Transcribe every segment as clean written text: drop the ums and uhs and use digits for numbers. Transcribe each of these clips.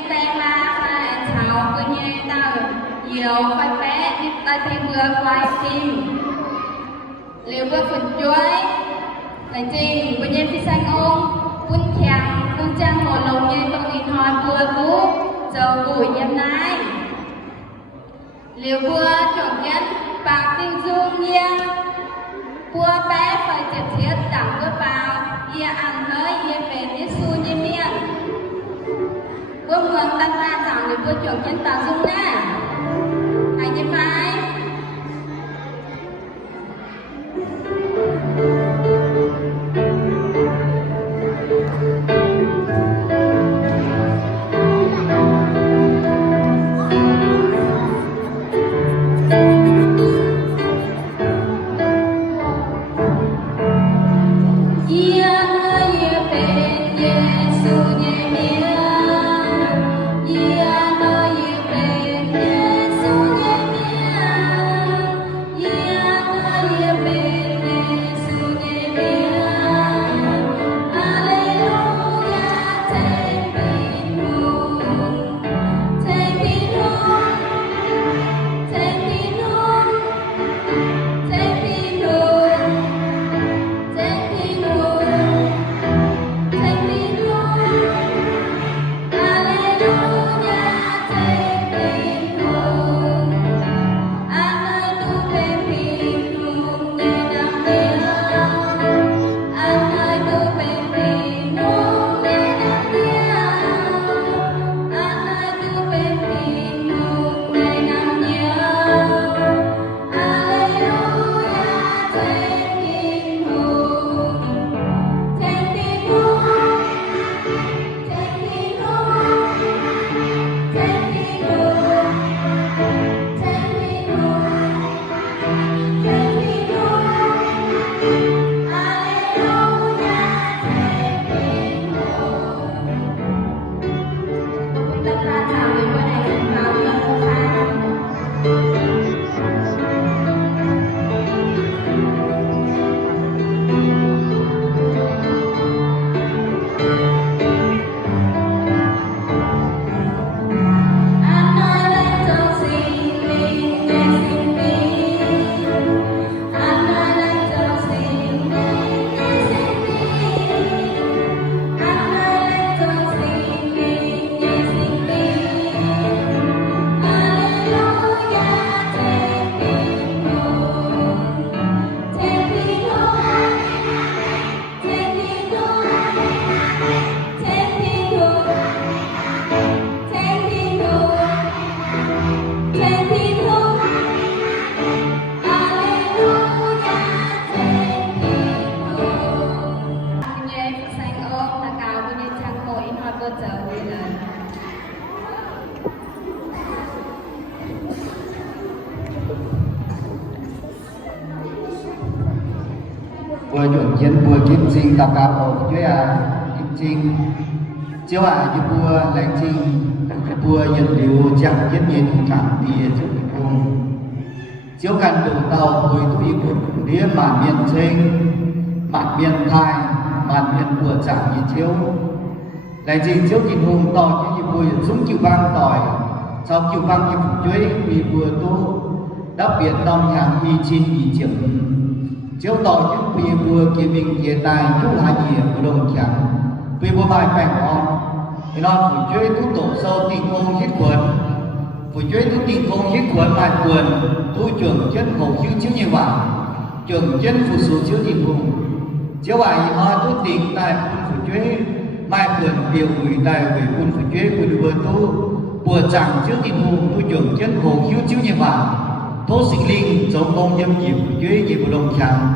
nhé tay la phải chào của nhé tao nhiều phải bé ta thì vừa quay phim liệu vừa phần chuối lại trình của nhé phi xanh ôm quân chàng quân trang hồ lồng nhé tôi nhìn hỏi vừa tú dầu bụi nhâm nái liệu vừa chuẩn nhân bạc tình dung nghiêng vừa bé phải chật thiết đẳng với bào ia ăn hơi ia về tiết su như miệng vừa mượn tăng ra rằng liệu vừa chuẩn nhân tạo dung nè hãy như phải vừa chuẩn chiến vừa kim sinh tao cao hồ chuối kim sinh chiếu như vừa lãnh trình vừa nhận điều chẳng nhất nhiên chẳng bìa trước cùng chiếu gần đủ tàu hồi tụi một đĩa màn miền sinh màn miền thai màn miền vừa chẳng như chiếu lãnh trình chiếu kìm hùng tỏi như vừa súng chịu băng tỏi sau chịu băng như phủ chuối vì vừa tu đắp biệt đông hàng y chín y trưởng chiếu tỏ những vì vừa kia mình hiện tại chú hai gì của đồng chẳng vì vừa bài phèn ngon thì nó phải chơi thuốc tổ sâu tình công hít quần phải chơi thuốc tình công hít quần bài quần tôi trưởng chân khổ chiếu chiếu như vậy trưởng chân phụ số chiếu tình hùng chiếu bài nói tôi tình tại quân phải chơi mai quần biểu người tại về quân phải chơi quân vừa tôi vừa chẳng chiếu tình hùng tôi trưởng chân khổ chiếu chiếu như vậy tố sinh linh giống công nhâm dịp của chuối dịp của đồng chẳng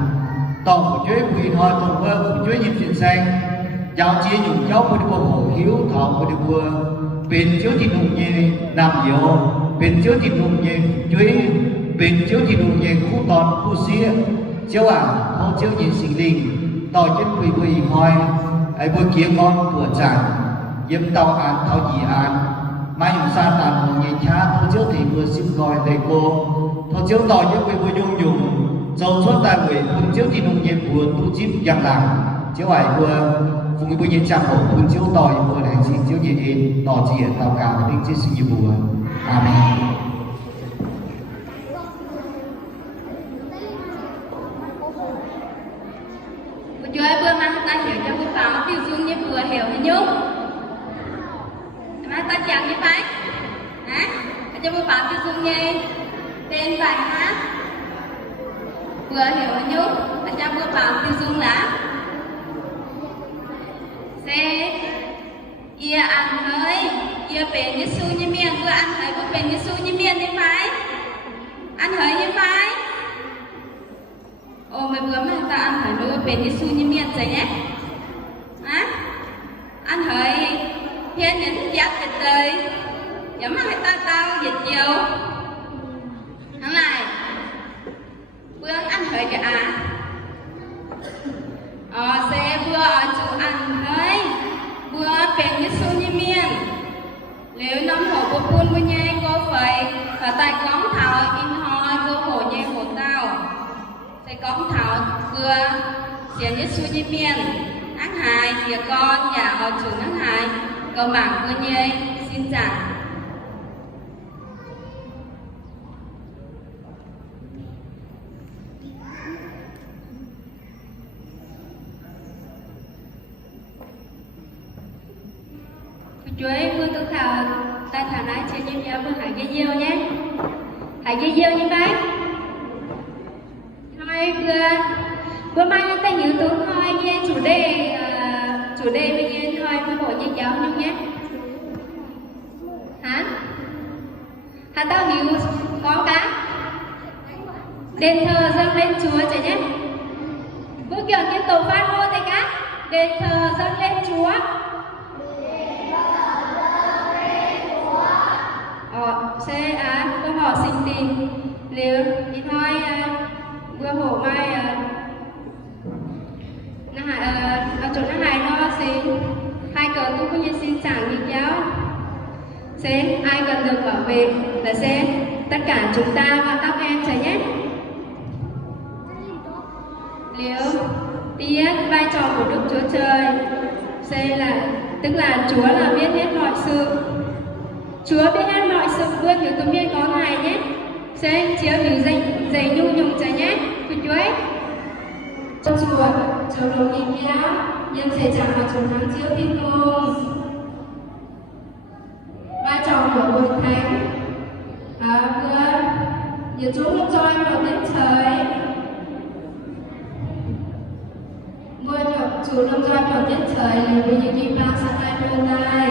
tổng của chuối quỳ hỏi tổng vơ của chuối dịp chuyện xanh giáo chia dùng cháu của đứa hổ hiếu thọ của đứa bên chiếu thịt hùng nhẹ nằm yếu bên chiếu thịt hùng nhẹ chuối bên chiếu thịt hùng nhẹ khu toàn khu xía chiếu không chiếu nhìn sinh linh tỏ chân quỳ quỳ hỏi ấy vừa kia con vừa chẳng yếm tao án thao gì án mai dùng sa tàn hùng nhẹ chá thôi chiếu thì vừa xin gọi thầy cô thôi chiếu tỏ cho quỳ vừa dùng dùng dầu suốt ta quỳ quân chiếu thì nông nghiệp vừa tu chip giang làm chiếu hải vừa phụng bữa nhiên chạm hộ phụng chiếu tỏi bữa này xin chiếu nhiệt in tỏ chỉ tàu cả và tinh chiết sinh như bùa. Amen. Chúa ơi, bữa mang ta hiểu cho bữa báo tiêu dung như bữa hiểu hay nhung. Mà ta chẳng như phải. Hả? Cho bữa báo tiêu dung như tên bài hát. Bữa hiểu hay nhung. Cho bữa báo tiêu dung là sẽ ia ăn hơi ia bền như su như miên bữa ăn hơi bữa bền như su như miên như phải. Ăn hơi như phải. Ồ, mấy bữa mà ta ăn hơi nữa bền như su như miên rồi nhé. Hả? Ăn hơi thiên nhấn giác dịch đời giống mà ta tao dịch nhiều. Thằng này bữa ăn hơi kìa à. Sẽ bữa chú ăn hơi bữa bền như su như miên. Nếu nóng hổ bữa buôn bữa nhé cô phải ở tại cóng thảo in hoi cô hổ nhé hổ tao. Sẽ cóng thảo bữa xỉa như su như miên. Ác hài tìa con nhà ở chủ ác hài cầu bảng bữa nhé xin chào. Chúa ơi, mưa tôi khảo ta thả nái trên nhịp nhớ với Hải Dây Diêu nhé. Hải Dây Diêu như vậy. Thôi vừa mai ta hiểu tôi thôi nghe chủ đề mình nghe thôi với bộ nhị giáo nhung nhé. Hả? Hả tao hiểu có cả đền thờ dâng lên Chúa chứ nhé. Bước kiểu cái tổ phát ngô thế cả đền thờ dâng lên Chúa. Sẽ câu hỏi sinh tình nếu đi thôi vừa hổ mai ở chỗ nó hài nó xin hai cờ tôi có nhân xin chẳng nghịch giáo sẽ ai cần được bảo vệ là sẽ tất cả chúng ta và các em sẽ nhé. Nếu biết vai trò của Đức Chúa Trời sẽ là tức là Chúa là biết hết mọi sự. Chúa biết hết mọi sự vươn hiểu tấm viên có này nhé. Sẽ chiếu hiểu dày nhu nhung trái nhé. Của Chúa ấy. Trong chùa, chùa đồng nghịch giáo, nhân sẽ chẳng vào chùa nắng chiếu thiên công. Vai trò của Hội Thánh vừa chúng một trôi vào đến trời. Ngôi chủ lâm trôi vào đến trời là vì những gì ba sa tay bên đây.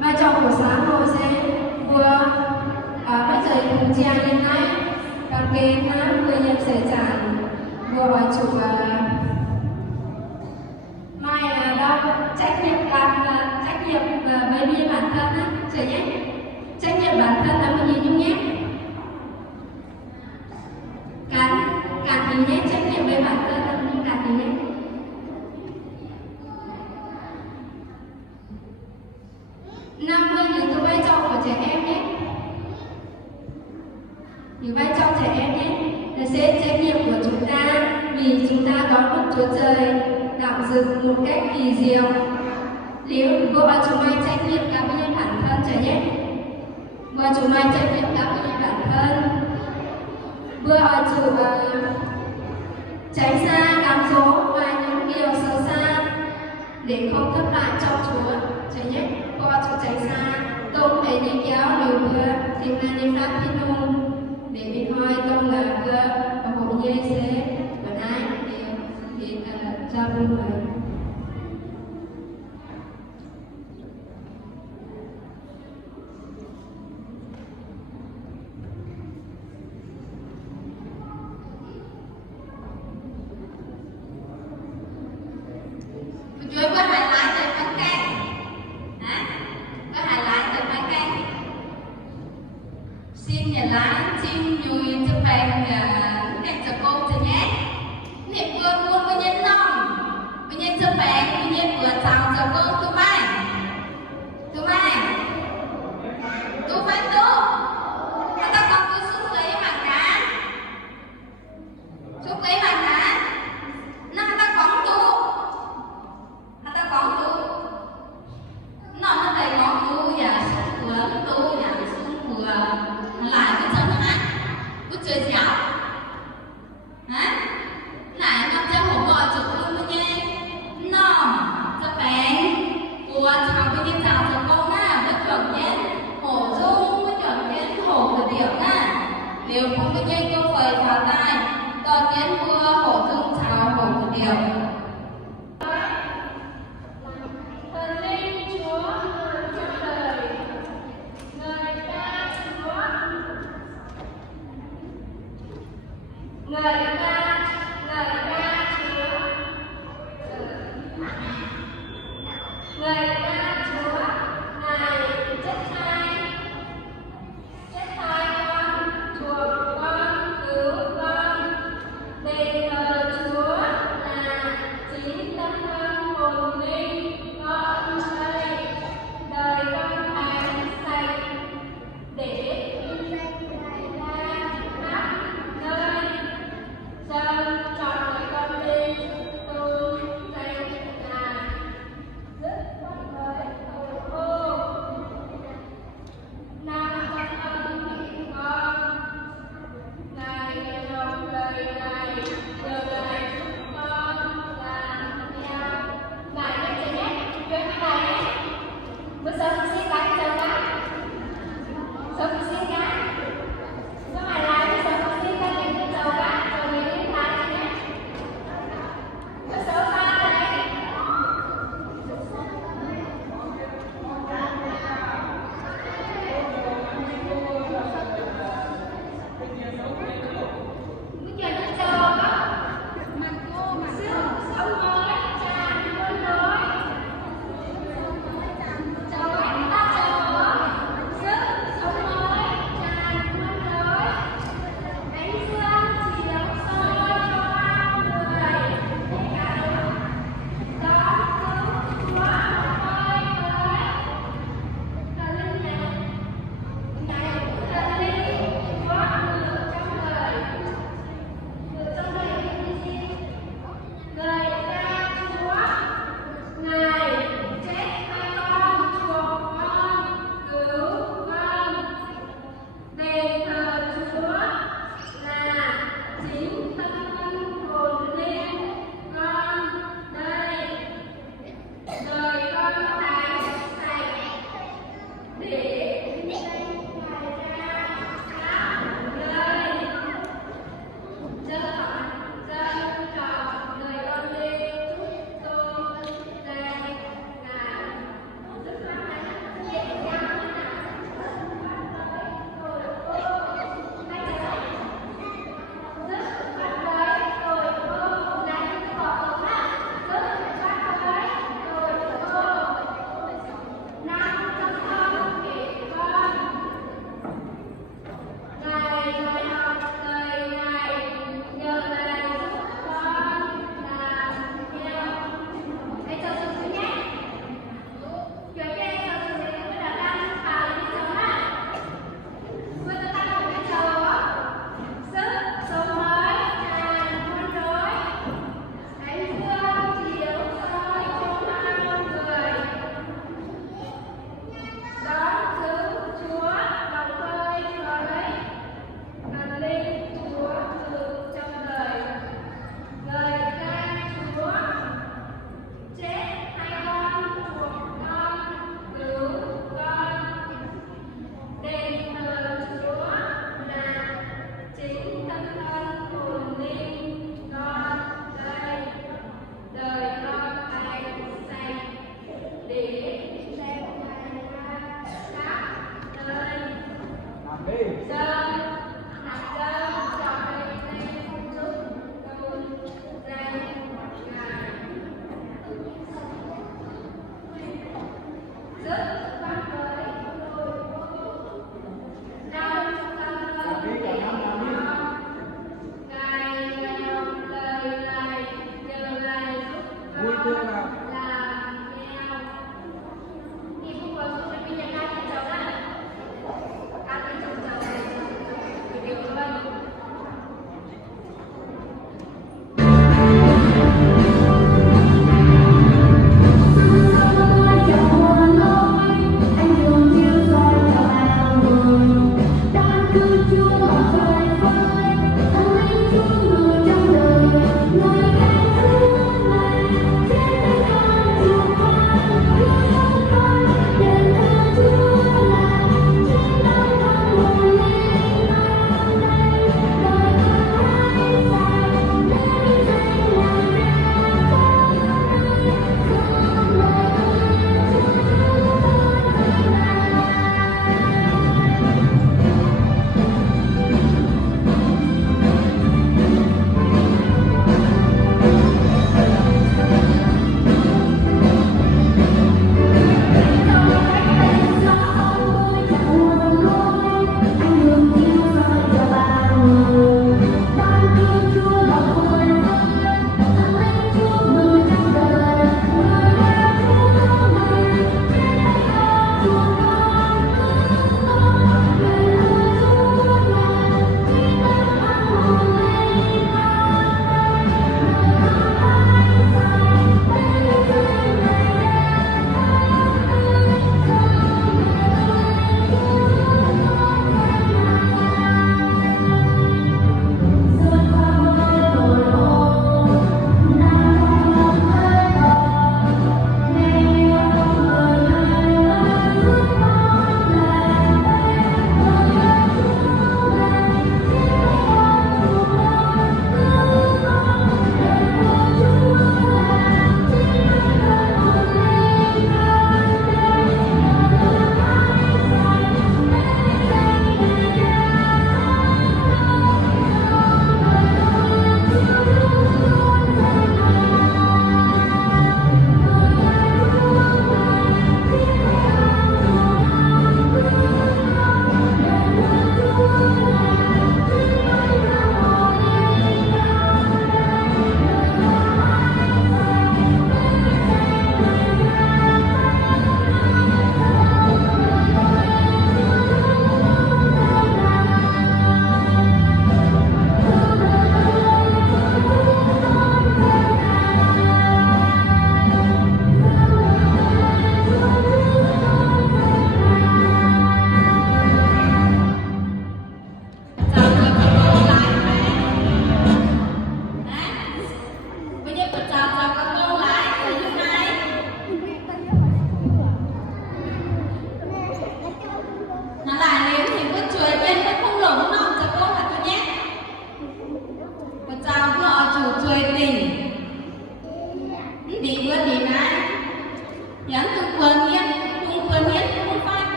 Vai trò của xã hội sẽ vừa bây giờ cùng chia lên này còn kê hát vừa nhập sẽ chẳng vừa ở chủ mai là đâu trách nhiệm trách nhiệm với bia bản thân á trời nhé. Trách nhiệm bản thân là cái gì nhung nhé. Cả gì nhé. Trách nhiệm với bản thân là nhung cả gì nhé. Năm mươi những cái vai trò của trẻ em nhé. Những vai trò trẻ em nhé là sẽ trách nhiệm của chúng ta vì chúng ta có Đức Chúa Trời tạo dựng một cách kỳ diệu. Nếu vợ chúng mai trách nhiệm cả bên bản thân trẻ nhé. Vợ chúng mai trách nhiệm cả bên bản thân. Vợ chủ tránh xa cám dỗ và những điều xấu xa để không thất bại trong Chúa trẻ nhé. Vợ chủ tránh xa tông về những kéo điều vừa thì là nên phát thiên hôn để bị hỏi tông là vừa và hội nhê sẽ và ái để cho vui vẻ. Chúa có hài lái từ bánh canh. Hả? Có hài lái từ bánh canh. Xin nhà lái xin nhùi cho bạn đẹp cho cô cho nhé. Niệm vừa buông với nhân lòng. Với nhân cho bạn, với nhân vừa chào cho cô tụi mày. Tụi mày. Tụi phải tụi. Và ta còn cứ xuống lấy bằng cá. Xuống lấy bằng cá. Nó ta còn tụi. Ta Hãy subscribe cho kênh Ghiền Mì Gõ để không bỏ lỡ những video hấp dẫn.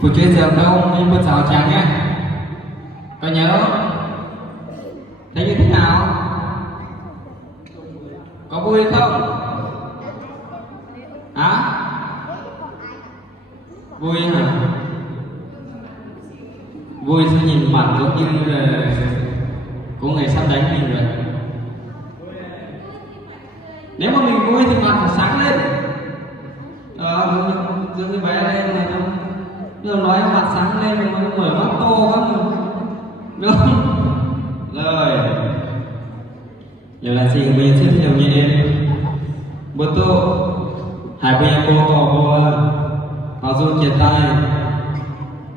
Phụ Chúa giờ không đi một giáo trắng nha. Có nhớ không? Thấy như thế nào? Có vui không? Hả? Vui hả? Vui sẽ nhìn mặt giống như là có người sắp đánh mình rồi. Nếu mà mình vui thì mặt phải sáng lên. Dương cái bé lên này không? Nhưng nói mặt sáng lên mình mới mở mắt to quá mà. Đúng không? Rồi. Giờ là gì bây giờ tiếp theo như em. Bố tô hai bây giờ cô tỏ bố vào dung chia tay.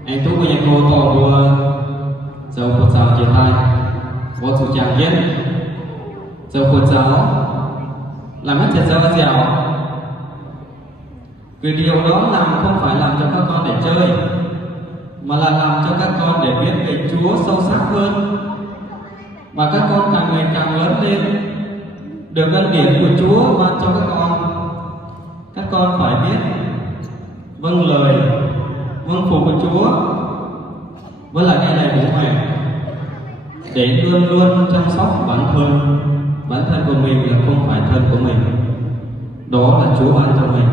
Anh tú bây giờ cô tỏ bố dấu Phật giáo chia tay. Bố chủ tràng viết dấu Phật giáo làm mất trật dấu dẻo. Vì điều đó làm không phải làm cho các con để chơi, mà là làm cho các con để biết về Chúa sâu sắc hơn. Và các con càng ngày càng lớn lên, được ân điển của Chúa ban cho các con. Các con phải biết vâng lời, vâng phục của Chúa, với lại nghe lời bố mẹ, để luôn luôn chăm sóc bản thân của mình là không phải thân của mình. Đó là Chúa ban cho mình.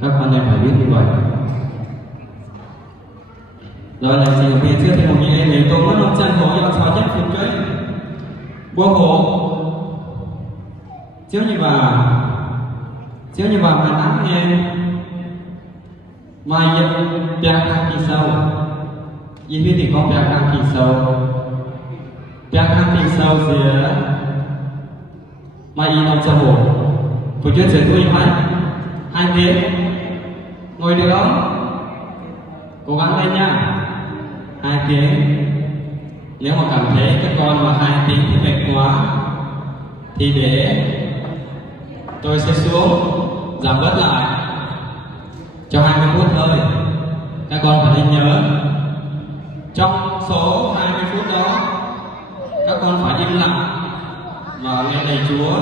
Các con em phải biết như vậy. Rồi là gì phía trước thì một như em thì tôi mất một chân hổ do sao nhất phim chơi bố hộ chiếu như bà mà nắng nghe mai dân bèo khang kỳ sâu vì phía thì có bèo khang kỳ sâu thì mai y nông chân hổ phụ trước sẽ tôi hai tiếng ngồi được không? Cố gắng lên nha. 2 tiếng. Nếu mà cảm thấy các con mà 2 tiếng thì mệt quá thì để tôi sẽ xuống giảm bớt lại cho 20 phút thôi. Các con phải nên nhớ trong số 20 phút đó các con phải im lặng và nghe lời Chúa.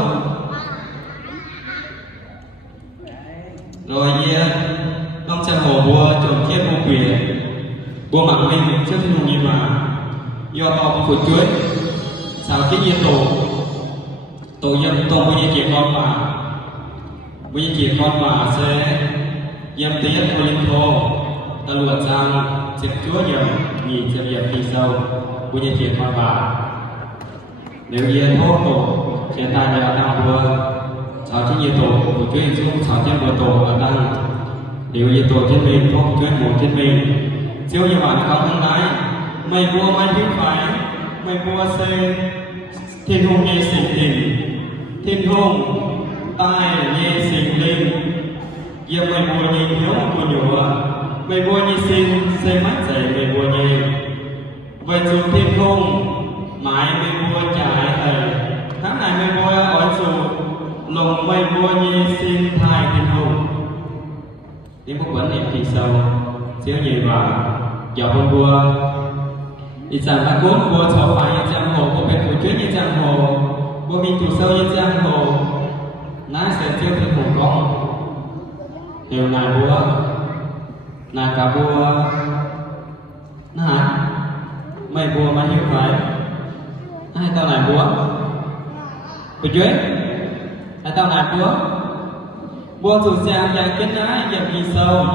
Rồi ông sẽ hồ bùa trộm chết bùa quỷ bùa mặc mình trước khi hùng như mà do to của chuối sao cái nhiệt tổ dân tổ bây giờ chị con mà sẽ dâm tiết của linh thô ta luật sang xếp chúa dầm nhìn xem dầm đi sâu bây giờ chị con bà nếu yên thốt tổ trên tay là đang bùa sao cái nhiệt tổ của chuối xuống sao trên bùa tổ là đang điều nhiệt tổ trên mình thốt chuối một trên mình chiếu như bạn không thân ái mày vua mày biết phải mày vua xe thiên hùng nhé xình tình thiên hùng tai nhé xình linh giờ mày vua nhìn thiếu một cô nhủ mày vua như xin xây mắt dậy mày vua nhé vậy dù thiên hùng mãi mày vua trái thầy tháng này mày vua ở dù lồng mày vua như xin thai thiên hùng tiếng bốc vấn niệm thì sâu chiếu như vào giờ con vua đi chẳng bắt cuốn vua cho phải như giang hồ của bên phụ chuyến như giang hồ vua mình tù sâu như giang hồ nãy sẽ chiêu thiên hùng con hiểu này vua là cả vua nó hả mày vua mà hiểu phải hai tao này vua phụ chuyến hai tao này vua dù xem dạng kết nái dập đi sâu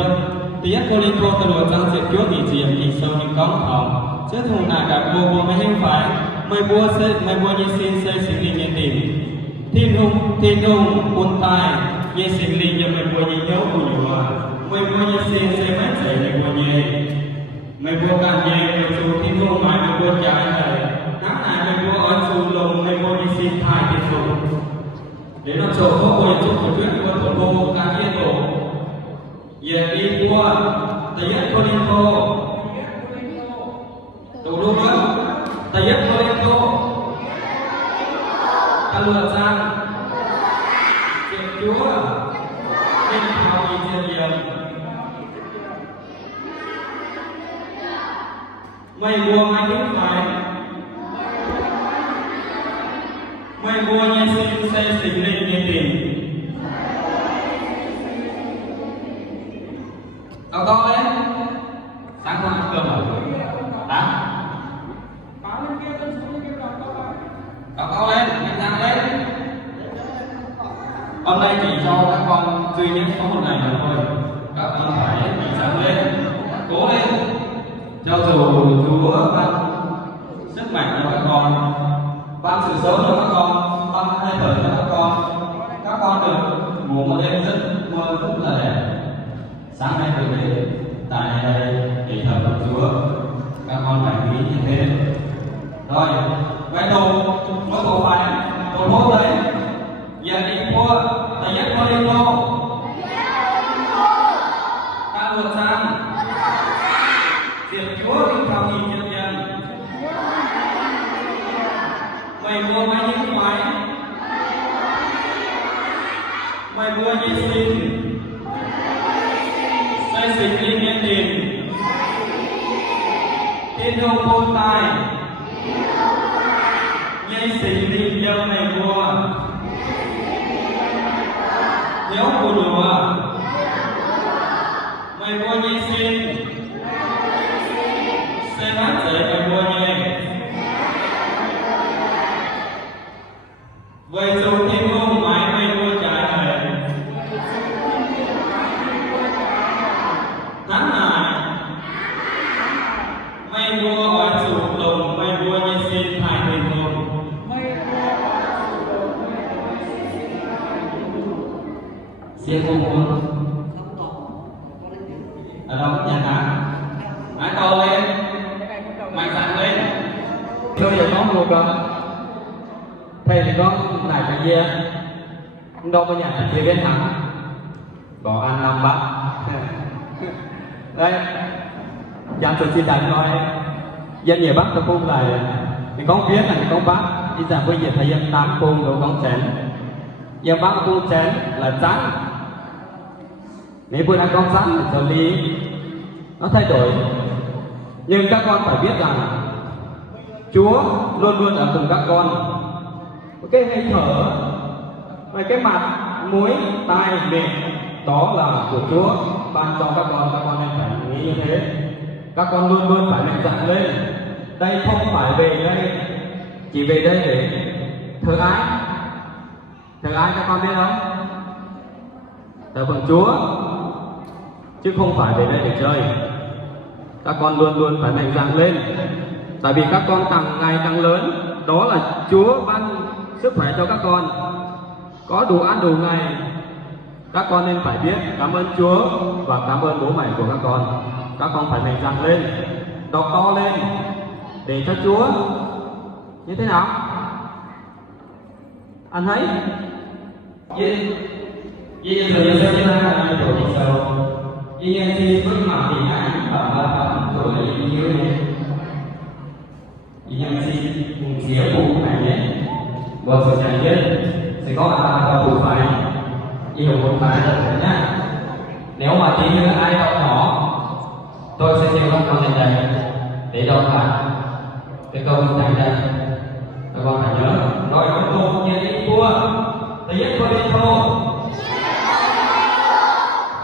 tiết cô linh cô tự luật trang diệt chúa bị diệm thì sâu như cống phòng chứ thùng nào cả vua mới hiểu phải mày vua như xin xây sinh linh nhân tình thiên hùng buôn tài như sinh linh như mày vua như nhớ của nhùa mày vua như xin xây mách dậy như vua nhé mày vua càng nhé mày dù thiên hùng mãi mày vua trái này nắng này mày vua ở dù lồng mày vua như xin thai thiên hùng để nó chỗ có vua chúc của chuyện của tổ vua càng yên tổ về đi vua ta nhất cô linh cô đủ đúng không? Ta nhất cô linh cô ta lựa sang chuyện chúa nên thao ý thiên nhiều mày vua mày đúng phải mày vua như xin xây sinh linh như tình to to lên cơ mà. Hả? Đọc câu lên, mạnh dạn lên. Hôm nay chỉ cho các con duy nhất có một ngày nữa thôi. Các con phải mạnh dạn lên, cố lên. Cho dù Chúa ban sức mạnh cho các con, ban sự sống cho các con, ban hơi thở cho các con được ngủ một đêm rất là đẹp. Sáng nay về tại đây để thờ phượng Chúa, các con phải nghĩ như thế. Rồi, quay đầu phải, đầu hốt đấy. Giờ đi qua, thầy nhất qua đi đâu? Ta vượt sang. Diệp Chúa đi theo nhìn nhân nhân. Mày mua mấy những máy. Mày mua như xin. Xây dịch linh nhân đình. Thiên hông bôn tài. Nhây xình linh dâu mày mua. Nhớ của đùa. Mày mua nhây xin. Xe mát dậy mày mua nhây. Vậy dù thiên hông mãi mày mua trái này. Tháng này mày mua oai sụp lồng, mày mua nhây xin hai thiên hông. Xe không muốn. Ở đâu có nhà hả? Mãi to lên. Mạnh dạn lên. Tôi giờ có một thầy thì có lại cái gì đâu có nhà thì bên thẳng bỏ ăn năm bát đây dám tôi xin đánh nói dân nhiều bác tôi cũng lại thì con biết là con bác đi ra bây giờ thầy dân tám cung đồ con chén giờ bác cung chén là trắng nếu bữa nay con trắng thì cho lý nó thay đổi nhưng các con phải biết rằng Chúa luôn luôn ở cùng các con. Cái hơi thở, cái mặt, mũi, tai, miệng đó là của Chúa ban cho các con nên phải nghĩ như thế. Các con luôn luôn phải mạnh dạn lên. Đây không phải về đây, chỉ về đây để thờ ai? Thờ ai các con biết không? Thờ phượng Chúa, chứ không phải về đây để chơi. Các con luôn luôn phải mạnh dạn lên. Tại vì các con càng ngày càng lớn, đó là Chúa ban sức khỏe cho các con, có đủ ăn đủ ngày. Các con nên phải biết cảm ơn Chúa và cảm ơn bố mẹ của các con. Các con phải mạnh dạn lên, đọc to lên để cho Chúa như thế nào? Anh thấy? Vì giờ sẽ như thế nào như tuổi sâu. Vì nhân thì với mặt thì ảnh và ba phẩm tuổi như thế. Vì nhân thì cùng xíu cùng này nhé. Và sự chạy nhất sẽ có bạn ta phụ phải yêu một phải rồi nhá. Nếu mà tí nữa ai đọc nhỏ tôi sẽ xem con này đây để đọc lại cái câu như này đây. Các con phải nhớ rồi con cô nghe đi cua thứ nhất con đi thô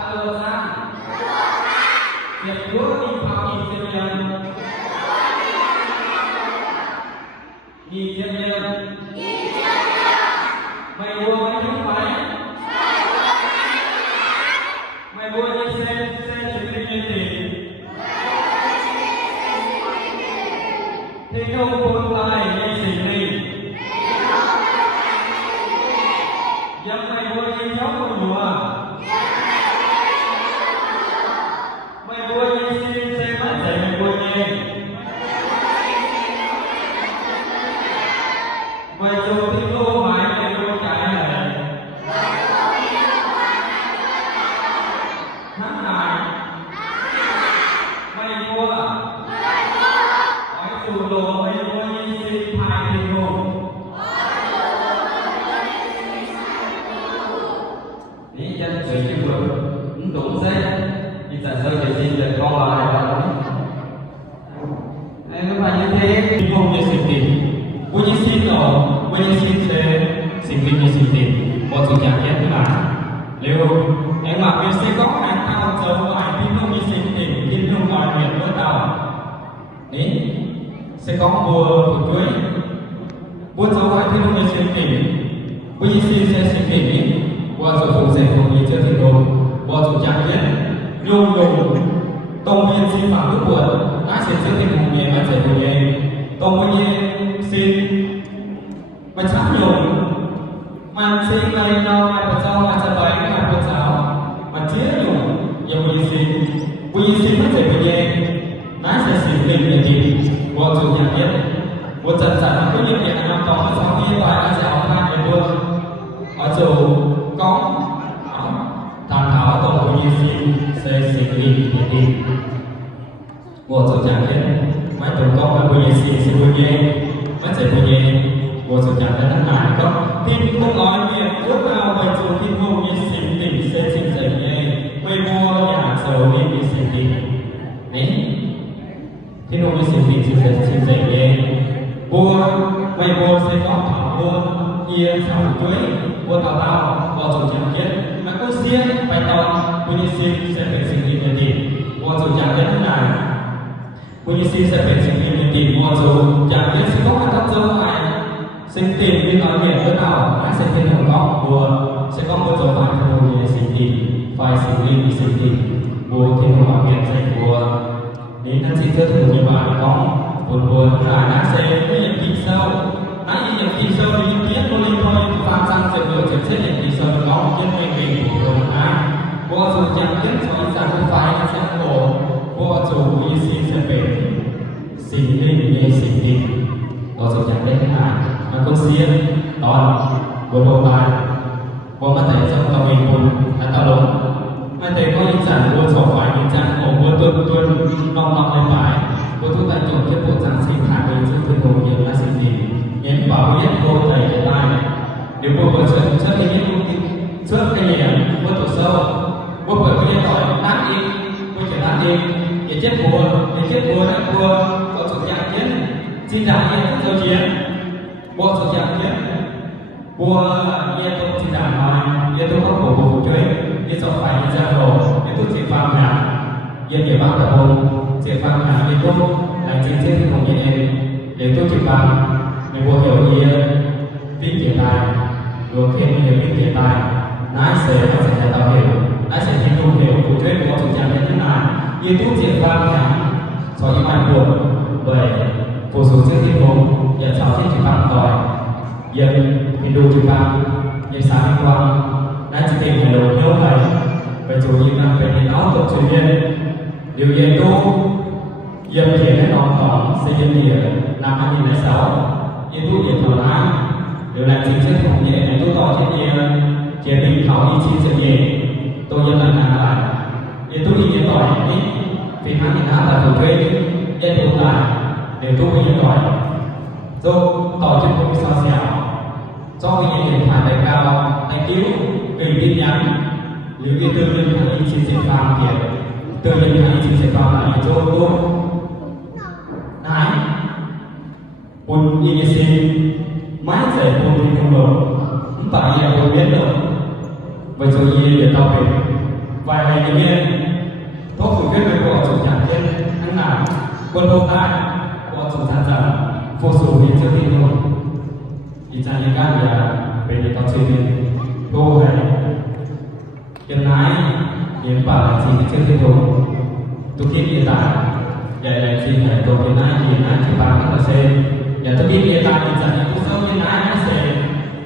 alo sang việc Chúa đi vào nhìn xem nhân nhìn xem nhân mày mua mấy chiếc máy mày mua những xe chuyển đi nhân tiền thì không buồn lại như xỉ đi dám mày mua những nhóm của mùa mày mua những xe máy chạy mày mua nhé mày dù thì cô mãi mày mua cái này tháng này mày mua hỏi dù đồ mày mua như xin hai thì ngủ lý chân sự chứ vừa đúng xe đi trả sơ để xin được con vào này vào đó em các bạn như thế không như xin tìm vui như xin rồi vui như xin xe xin tìm như xin tìm một sự chẳng nhất là nếu em mặc cái xe có hàng tao chờ ngoài thì không như xin tìm thì không ngoài miệng với tao sẽ có mùa của chuối buôn cháu hỏi thêm một chuyện tỉnh bây giờ xin sẽ sinh tỉnh qua rồi phụ sẽ không đi chơi thì đồ qua rồi chẳng biết nhung nhung tông viên xin phạm nước buồn đã sẽ chơi thì một nghề mà sẽ một nghề tông bây giờ xin mà chắc nhung mà xin này đâu mà phải cho mà sẽ bày mà buôn cháu mà chia nhung giờ bây giờ xin phát triển một nghề đã sẽ sinh tỉnh để đi qua rồi chẳng biết một trận trận có những việc làm tỏ sau khi bài đã sẽ học hai người luôn ở chỗ có tham khảo tổ của như xin sẽ sinh đi để đi một chỗ chẳng biết mấy tổ công là bây giờ xin sẽ vui nhé mấy trẻ vui nhé một chỗ chẳng biết tất cả có tin không nói việc lúc nào về chỗ tin không như sinh tỉnh sẽ sinh dậy nhé quay mua nhà sầu đi như sinh tỉnh đấy tin không như sinh tỉnh sẽ sinh dậy nhé vua mày vua sẽ có thảo vua kia thảo chuối vua tào tao vua chủ chẳng biết mà có xiên phải to vua như xin sẽ phải sinh viên để tìm vua chủ chẳng biết thế nào vua như xin sẽ phải sinh viên để tìm vua chủ chẳng biết sẽ có mặt trong dấu này sinh tìm như nói miệng thế nào đã sẽ thêm một góc vua sẽ có một dấu phải của vua như sinh tìm phải sinh viên đi sinh tìm vua thêm một góc miệng sẽ vua đến năng sinh thức của như bạn có buồn buồn là đã xem cái nhiệm kỳ sâu đã như nhiệm kỳ sâu thì những tiết tôi thôi phạm sang sự điều chỉnh xét nhiệm kỳ sâu có một nhân mình của một ai vô dù chẳng biết cho ý rằng không phải là sẽ khổ vô dù ý xin sẽ về xin linh như xin linh vô dù chẳng biết thế nào mà con xiên đón vô đồ bài vô mà thấy trong tàu mình buồn là tao đúng mà thấy có những sản vô sổ phải những trạng khổ vô tuân tuân nong nong lên phải cô thu tại chỗ kết bộ giảng sinh thả về trong thời hồ nhiều là sinh gì nhấn bảo biết cô thầy để tai nếu cô có chuyện trước khi biết thông tin trước cái gì cô tổ sâu cô bởi cái hỏi đáp đi cô chỉ đáp đi để chết buồn đã buồn có chủ trạng chiến xin đảng nhiên rất dấu chiến bộ chủ trạng chiến buồn nhiên tôi xin đảng mà nhiên tôi có cổ phụ chơi nhiên sau phải nhiên ra đồ nhiên tôi chỉ phạm nhà nhiên để bác tập hồn chỉ phạm nhà nhiên tôi là chính sách của nhà em để tôi chỉ bằng mình vô hiểu gì viết chế tài rồi khi mình hiểu viết chế tài nó sẽ tạo hiểu nó sẽ hình dung hiểu cụ thể của thực trạng như thế nào như tôi chỉ bằng nhà so với bạn buồn bởi một số chức tình huống và sau khi chỉ bằng rồi dân mình đủ chỉ bằng như sáng qua nó chỉ tìm hiểu nhớ vậy về chủ yếu là về điện áo tổ truyền viên điều gì tôi dân thiện cái nón còn xây dựng địa năm 2006 như tôi điện thoại lái điều là chính sáchของnhẹ này tôi tỏ trên địa chế định thảo ý chí sẽ nhẹ tôi dân là làm lại như tôi đi điện thoại ấy vì hắn hiện tại là thủ thuế dân tồn tại để tôi đi điện thoại rồi tỏ trên công sao xẻo cho cái điện thoại đại cao đại cứu gửi tin nhắn nếu cái tư nhân thảo ý chí sẽ phàm thiệt tư nhân thảo ý chí sẽ phàm lại cho tôi này buồn như xin mãi giải buồn thì không được không phải là tôi biết được vậy rồi gì để tao về vài ngày như viên thuốc sự kết với của chủ nhạc trên ăn nào quân hô tai của chủ sản phẩm vô số đến trước khi thôi thì chẳng những cái là về để tao chơi cô hay hiện nay những bảo là gì trước khi thôi tôiคิดhiện tại để lại gì phải tôi hiện nay chỉ bán các là xe để tôi biết hiện tại thì chẳng những tôi sâu hiện nay nó sẽ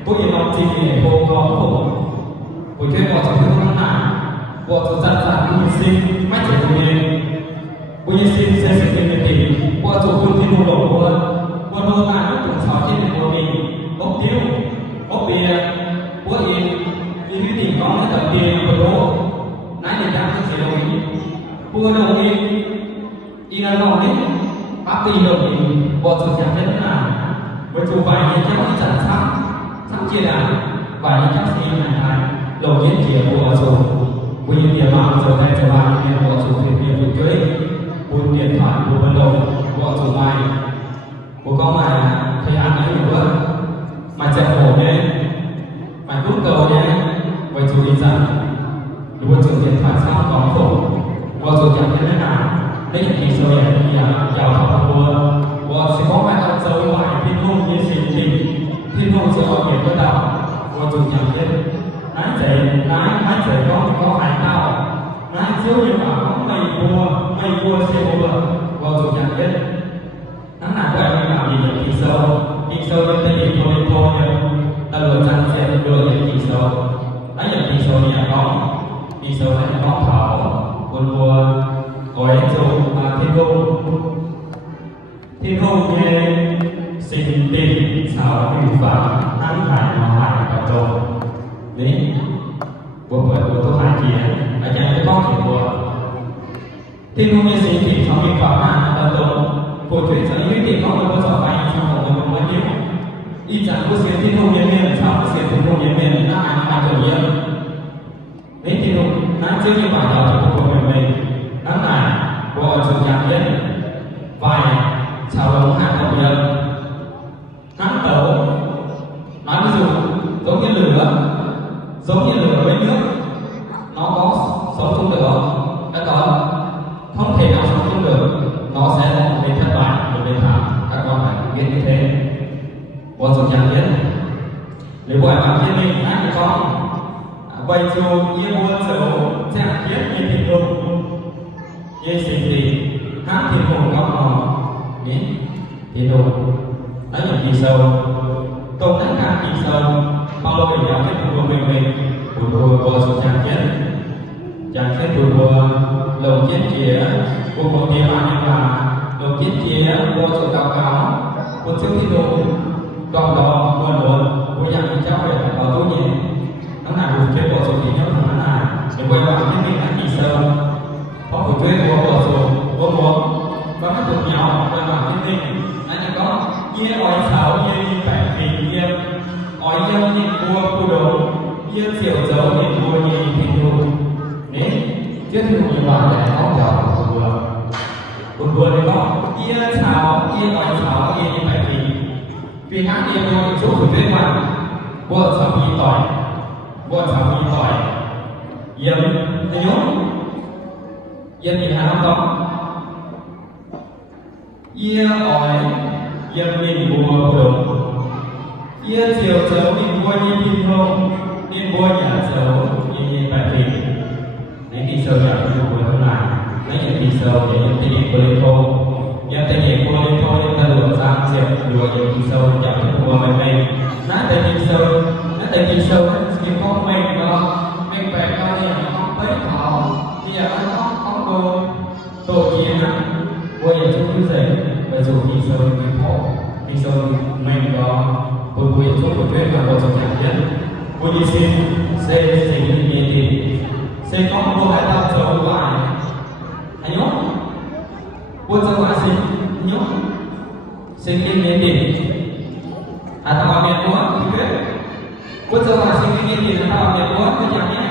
tôi hiện lòng gì để cô có buổi chơi bỏ trong thứ nào bỏ trong sản phẩm như sinh mắt trẻ của mình bây giờ xin sẽ sự kiện tiền bỏ trong phương thiên đồ đổ của đô ta nó cũng sáu trên của mình bốc tiêu bốc bia bốc yên vì cái tiền có nó tập tiền của đô nãy để làm cái gì đồng ý bữa đồng ý y là đồng ý bác tiền đồng ý bỏ trong sản thế nào với chủ vài những cháu đi sản sẵn chia đà vài những cháu xin này này đầu tiên chỉ của chủ bây giờ tiền mạng trở thành trở lại tiền của chủ tiền tiền của chơi buôn điện thoại của bên đầu của chủ mày của con mày thấy ăn ấy nữa mà chạy khổ nhé mày rút cầu nhé vậy chủ ý rằng nếu mà chủ điện thoại sao có khổ của chủ chẳng thế nào đấy là kỳ sâu này thì giàu học của sẽ có như xịn tình thiên hùng sẽ ở biệt với đạo vô chủ chẳng biết nái chạy có hải tao nái chiếu như mà có mây vua siêu vua vô chủ chẳng biết nắng nào quay đi bảo gì được kỳ sâu bên tây thì thôi ta lừa chăn sẽ đưa những kỳ sâu nãy giờ kỳ sâu nhà con kỳ sâu này con thảo quân vua gói châu thiên hùng nghe sinh tình sao hữu phạm ăn hải mà hải cả trộn đấy vua tôi hải kia ở nhà cái con thì vua thiên hùng nghe sinh tình sao hữu phạm ăn cả trộn của chuyện sẽ những tình con có sợ phải trong một người bao nhiêu y chẳng có sự thiên hùng nghe miền sao có sự thiên hùng nghe miền nó ăn cả trộn nhiều đấy thiên hùng nó chưa như bản đầu thì của mình nó là của chủ nhà biết vài chào đón hàng đầu tiên nắng tấu nói ví dụ giống như lửa với nước nó có sống chung được không? Cái đó không thể nào sống chung được, nó sẽ là một bên thất bại, một bên thắng. Các con phải biết như thế. Bọn dùng chẳng biết nếu bởi bản thân mình hai người con vậy dù như mua dấu chẳng biết như thiên hùng như sinh tình hát thiên hùng góc mò thiên hùng đấy là kỳ sâu công tác cả kỳ sâu bao lâu về giáo kết của mình của sự chẳng chết của lồng chết chĩa của một địa bàn và lồng chết chĩa của sự cao cáo của trước thiên hùng còn đó buồn của dạng của cháu về vào tối nhẹ nó là một cái bộ sự kỷ niệm của nó là để quay vào những mình đã kỳ sâu có một cái của sự có các tụi nhỏ quay vào những mình anh có như ỏi xảo như phải vì như ỏi dân như mua đồ như triệu dấu như mua như thịt đồ đấy chứ không như bạn để nó nhỏ vừa thì có như xảo như ỏi xảo như phải vì hát như mua chỗ của tuyết mà vợ xảo như tỏi dân thế nhớ dân thì hà không ia ỏi dân mình mua được ia chiều chấu mình mua như thiên hùng nên mua nhà chấu như bài thịt lấy kỳ sâu nhà của tôi hôm nay lấy những kỳ sâu để những tình hình của liên thô những tình hình của liên thô nên ta lựa sang diệt lựa những kỳ sâu chạm thức của mình nát tại kỳ sâu cái con mình đó mình phải coi như là con bấy họ thì là nó không có tổ chiến nào bây giờ chúng tôi dạy và dù kỳ sâu mình khổ kỳ sâu mình có một buổi chung của chuyện và một trong những nhất buổi đi xin sẽ sinh nhiên thì sẽ có một cái tập trở lại anh nhớ buổi trở lại xin nhớ sinh nhiên thì tao vào miền Bắc thì biết buổi trở lại sinh nhiên thì tao vào miền Bắc cái chẳng nhé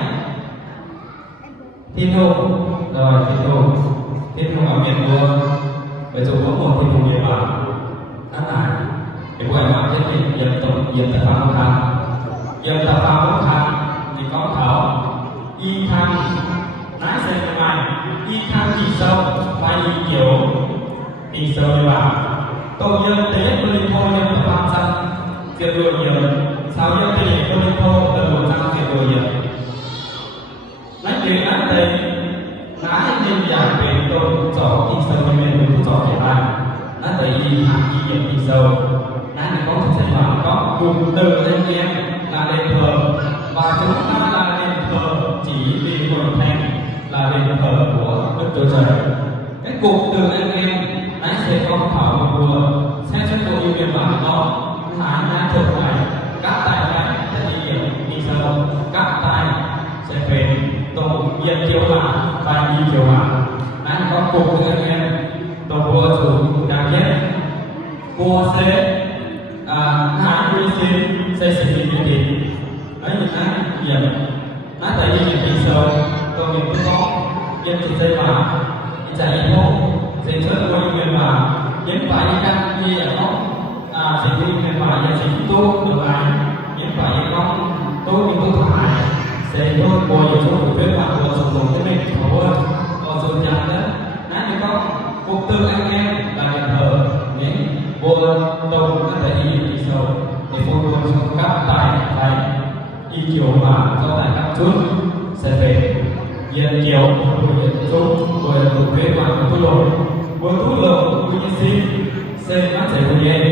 thiên hùng rồi thiên hùng ở miền Bắc bây giờ có một thiên hùng địa bàn đó là để quay lại cái gì dân tập phá một thang thì có thảo y thang lái xe của mày y thang kỳ sâu và y kiểu kỳ sâu địa bàn công dân tế của linh thô nhân tập phá xanh diệt đuổi nhiều sao dân tế của linh thô tập đuổi xanh diệt đuổi nhiều lấy chuyện lái tế lái nhân dạng về tôn trò kỳ sâu như mình tôn trò địa bàn lái tế y thang y diệt kỳ sâu lái này có thể xảy ra có cùng từ lên em là đền thờ và chúng ta là đền thờ chỉ vì hội thánh là đền thờ của Đức Chúa Trời. Cái cục từ anh em lái xe con thảo một mùa sẽ cho tôi yêu biên bản đó lái ra thực này các tài lái sẽ đi hiểu đi sâu các tài sẽ về tổ dân chiếu hạ và đi chiếu hạ lái có cục từ anh em tổ vua chủ đang nhất vua sẽ hai mươi xin xây dựng những gì đấy là cái điểm nói tại vì những cái sâu tôi mình cũng có những cái dây mà đi chạy đi thôi dây chơi của những người mà những phải đi căn như là nó sẽ đi người mà giờ chỉ tốt được ai những phải đi con tôi mình tôi phải sẽ tôi bồi những số của tuyết và của sử dụng cái mình thôi còn dùng chẳng đó nói như con cuộc tư anh em là việc thờ những vô tông có thể đi để phục vụ cho các tài thầy y chiều mà cho lại các chút sẽ về hiện chiều của hiện chúng của thủ thuế và của lỗi của thu lượng của nhân sinh xây phát triển của nhân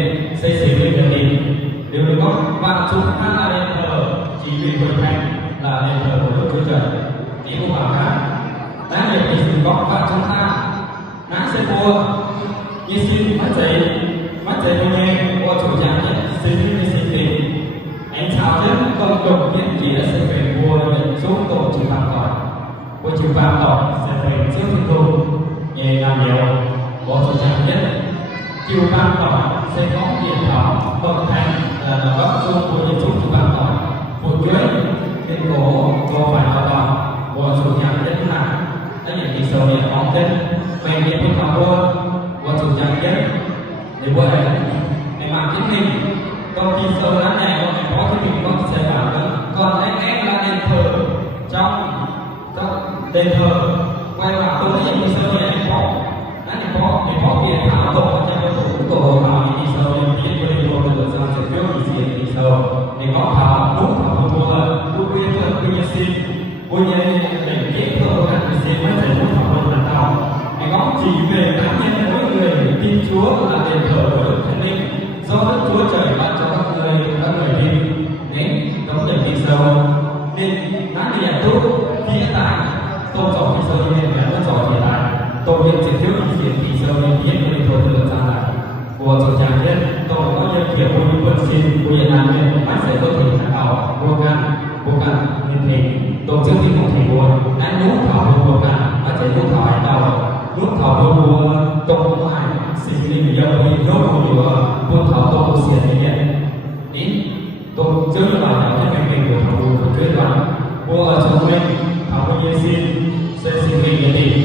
xây dựng với gia đình đều được có và chúng ta là đền thờ chỉ vì hội thánh là đền thờ của Đức Chúa Trời chỉ không bảo khác đã được thì sự có và chúng ta đã sẽ mua như xin phát triển của nhân của chủ nhà nhất xin như xin tình anh chào đến công đồng hiện chỉ đã sẽ về mua nhận số tổ chức phạm tội của chữ phạm tội sẽ về trước thiên thu nhẹ làm nhiều của chủ nhà nhất chịu phạm tội sẽ có điện thảo công thành là nó gấp chung của những chúng phạm tội một chuỗi trên cổ có phải đào tạo của chủ nhà nhất là đã nhận bị sầu điện bóng tên về điện phương phạm luôn của chủ nhà nhất để bữa này để mà chính mình công ty sâu lá này có phải có thì mình có sẽ bảo nữa còn anh em là đền thờ trong đền thờ quay vào tôi thấy như sơ này anh có để có tiền thảo tổ trong tổ vào đi sâu lên biết với đền thờ được sang sẽ trước thì diện đi sâu để có thảo đúng thảo mua lúc viên thờ quy nhân xin quy nhân để biết thờ các người xin mới phải đúng thảo luôn là thảo để có chỉ về cá nhân mỗi người tin Chúa là đền thờ của Đức Thánh Linh do Đức Chúa Trời ban cho các người tin đến đóng nhận tin sâu nên đã đi giải tốt khi hiện tại tôi chọn tin sâu nên là tôi chọn hiện tại tôi hiện trực tiếp đi diện tin sâu nên biết tôi thôi được ra lại của chủ tràng nhất tôi có nhân kiểu của những quân xin của Việt Nam nên bác sẽ có thể tham khảo vô can nên thì tổ chức tin một thầy buồn đã nút thảo vô can bác sẽ nút thảo hải đầu nút thảo vô mua tổng ngoài xin linh dân đi nốt một điều buôn thảo tổ xiên như vậy đến tôi trước như là những cái của thảo của chuyên đoàn mua ở chỗ mình thảo bao nhiêu xin sẽ xin mình như thế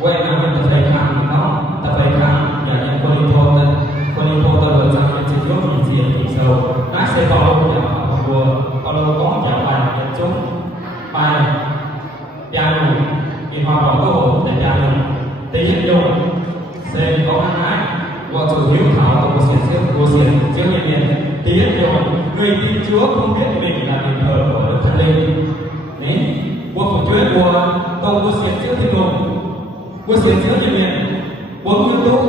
quay nào mình tập thầy khang nó tập thầy khang là những quân linh thô tôi được rằng những chuyện lúc mình diện thì sâu đã sẽ có lúc nhà thảo của có lâu có nhà bài nhận chúng bài piano thì họ có cơ hội để piano tí hiện dùng sẽ có ăn ái và chủ hiếu thảo của xiên trước nhân viên tí hiện dùng người tin Chúa không biết mình là đền thờ của Đức Thánh Linh đấy của phụ chúa của tôi của xiên trước thiên đồn của xiên trước nhân viên của nguyên tố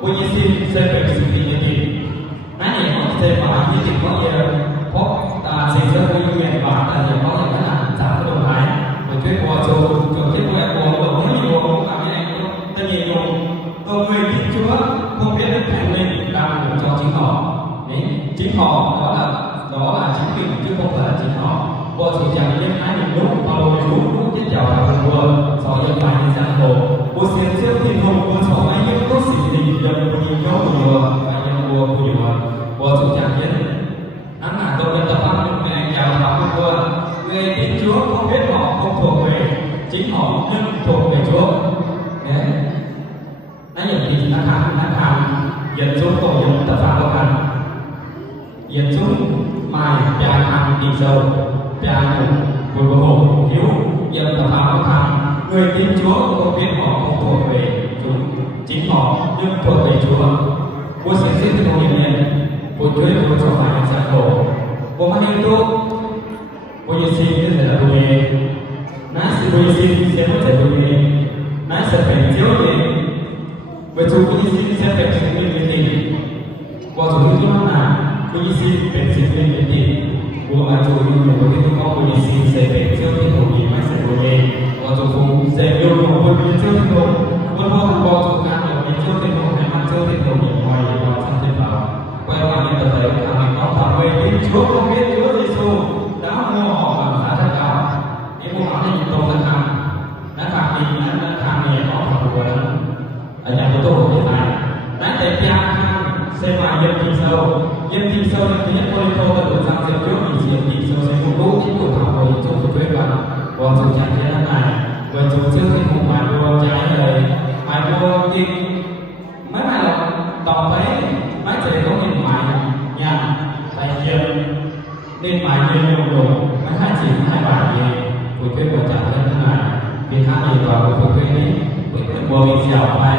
của nhân xin sẽ phải sự tình nhân viên nãy này nó sẽ bảo như thì có gì có xiên trước của nhân viên và ta sẽ có những cái là giảm cái đồng thái của chúa của chủ thiết của đồng nói nhiều cũng là cái này tất nhiên dùng tôi người tin Chúa không biết Đức Thánh Linh đang cho chính họ đấy chính họ đó là chính mình chứ không phải là chính họ vợ chỉ chẳng những ai mình đúng vào lối đúng trên chào thảo vừa so với bài như giang hồ cô xiên trước thiên hùng cô cho mấy những tốt xỉ tình dầm của nhiều nhau của nhiều và nhiều mùa của nhiều vợ chỉ chẳng biết hắn là tôi bên tập pháp những ngày chào thảo vừa người tin Chúa không biết họ không thuộc về chính họ nhưng thuộc về Chúa đấy nãy giờ thì chúng ta tham dẫn xuống tổ dụng tập pháp của hắn dẫn xuống mai bia tham đi sâu bia ngủ vừa hồn hiếu dẫn tập pháp của hắn người tin Chúa không biết họ không thuộc về chúng chính họ nhưng thuộc về Chúa của sẽ giết cái thông điệp này của Chúa của cho phải gian khổ của mai tu của Giêsu sẽ là đôi nãy sự đôi xin sẽ mất trở đôi nãy sẽ phải chiếu về với chủ của Giêsu sẽ phải chứng minh về tình của chủ Giêsu là của Giêsu phải chứng minh về tình của mà chủ yêu của cái thứ con của Giêsu sẽ phải chiếu về thủ gì mà sẽ đôi của chủ cũng sẽ yêu của quân viên chiếu về thủ quân hồn của chủ can ở bên chiếu về thủ hay mang chiếu về thủ những ngoài vào trong thiên bảo quay qua mình tập thấy là mình có thảo về tin Chúa không biết Chúa Giêsu đã mua họ bằng giá rất cao cái mua họ là những tổ dân hàng đã phạm mình đã phạm mình có thảo của ở nhà của tổ hiện tại đã thể trang xem mà dân tin sâu là thứ nhất tôi thô là được sang diện trước thì diện tin sâu sẽ không đủ những của thảo của những chúng tôi thuê bằng còn dùng trái thế này với chúng trước thì không phải mua trái lời phải mua tin mấy này là tỏ thấy mấy trẻ có nhìn mãi nhà thầy diện nên mãi nhiều nhiều đồ mấy hai chỉ hai bài gì của thuê của trả thế này vì hai gì vào của thuê đi với mua bị dẻo phải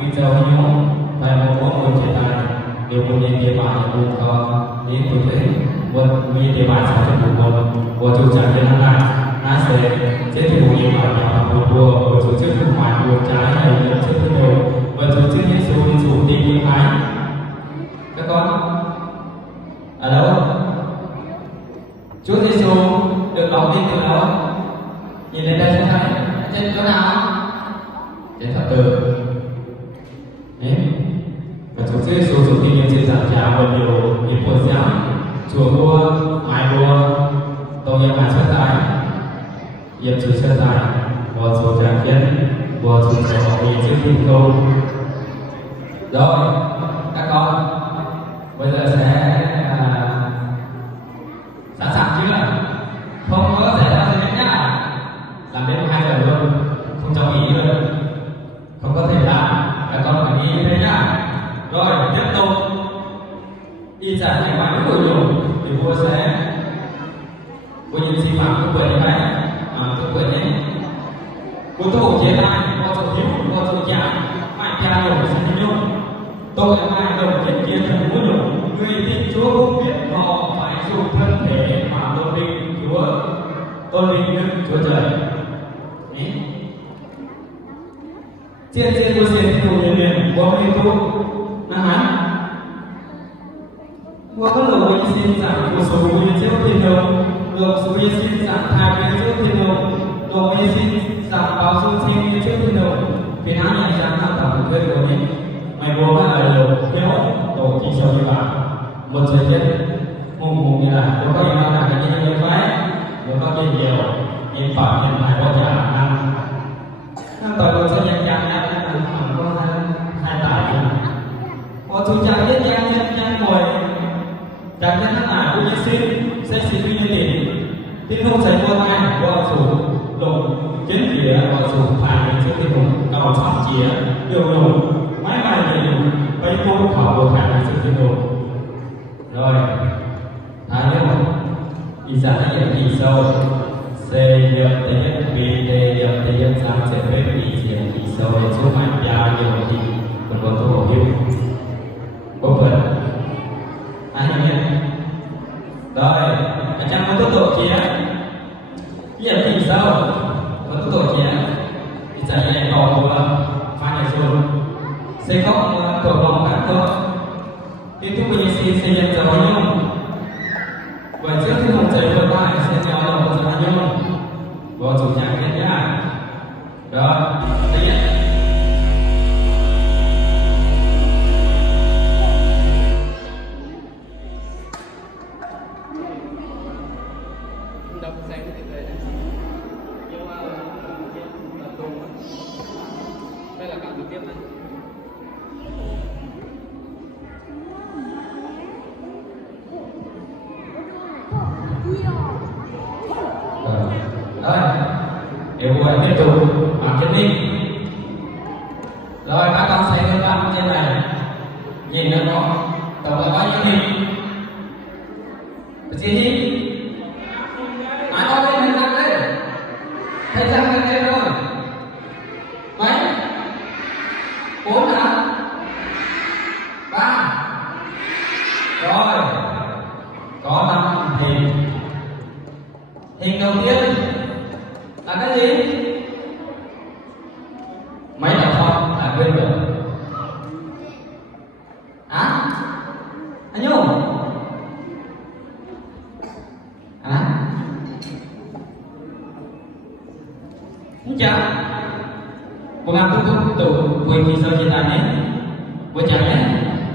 bị dẻo nhau phải một người trẻ tài nếu muốn đi địa bàn thì cũng có những tổ chức muốn đi địa bàn sản xuất một của chủ trại viên năng nó sẽ thì một địa bàn nhỏ một của tổ chức nước ngoài của trái này những chức thứ đều và tổ chức những số tìm những cái các con ở đâu Chúa Giêsu được đón tin từ đâu nhìn lên đây sẽ thấy trên chỗ nào trên Phật tử đấy và Chúa Giêsu dùng kinh nghiệm trên giảng trà và nhiều những buổi giảng chùa vua mai vua tôi nghe bài xuất tài yên chủ xuất tài và chủ giảng viên và chủ trò vì chiếc kinh câu rồi các con bây giờ sẽ sẵn sàng chưa không có xảy ra gì hết nhá làm đến 2 giờ luôn không cho nghỉ luôn không có thể làm các con phải đi thế nhá rồi tiếp tục đi giảng này bài cuối cùng thì vua sẽ vua nhìn xin phạm cái quyển này cái quyển này vua thủ chế tài vua thủ hiếu vua thủ giảng mạnh theo nhiều sinh nhung tôi là ai đồng kết kia thần muốn nhung người tin Chúa cũng biết họ phải dùng thân thể mà tôn vinh Chúa tôn vinh Đức Chúa Trời Chiên của xin thủ nhân viên của mình tu là hắn Vua có lỗi xin giảng của số vui trước thiên đồng được số vui xin giảng thai với trước thiên đồng được vui xin giảng báo dung sinh trước thiên đồng vì hắn nhận giảng tham thảo thuê của mình mày vua mà ở lầu kéo tổ chỉ cho như bạn một thời gian hùng như là nó có gì nó là cái gì như vậy nó có gì nhiều nhưng phải hiện tại có trả năm tội của sẽ nhận dạng là có hai tài có chủ trang biết nhân ngồi chẳng nhân nó là cũng như sẽ xin quy như tiền không xảy qua mai có chủ lục kiến phía có chủ phải trước thì cũng cầu trọng chía điều lục máy bay thì bay vô khảo của khả năng sự tiến độ rồi thái nhớ ý giả là những kỳ sâu xây dựng thể hiện vì thể hiện sang sẽ phép ý diện kỳ sâu để chứa mạnh giao nhiều thì còn có tổ hiếu có phần ai nhớ rồi ở trong có tổ chia hiện kỳ sâu có tổ chia ý giả là tổ của phá này rồi sẽ có tổ vòng các tổ kết thúc với xin xây dựng giáo nhung và trước khi một giây vừa lại sẽ theo là một giáo nhung và chủ nhà kết nhá rồi đây nhé đây là cả trực tiếp này rồi để vua tiếp tục bằng chân đi rồi các con sẽ lên bảng trên này nhìn nó có tổng là bao nhiêu hình chỉ đi ai có lên hình răng đấy thấy răng lên đây rồi mấy 4 hả 3 rồi có 5 hình hình đầu tiên là cái gì mấy đọc con là quên rồi anh Nhung không chả pengaku tu buat kisah kita ni buat jangan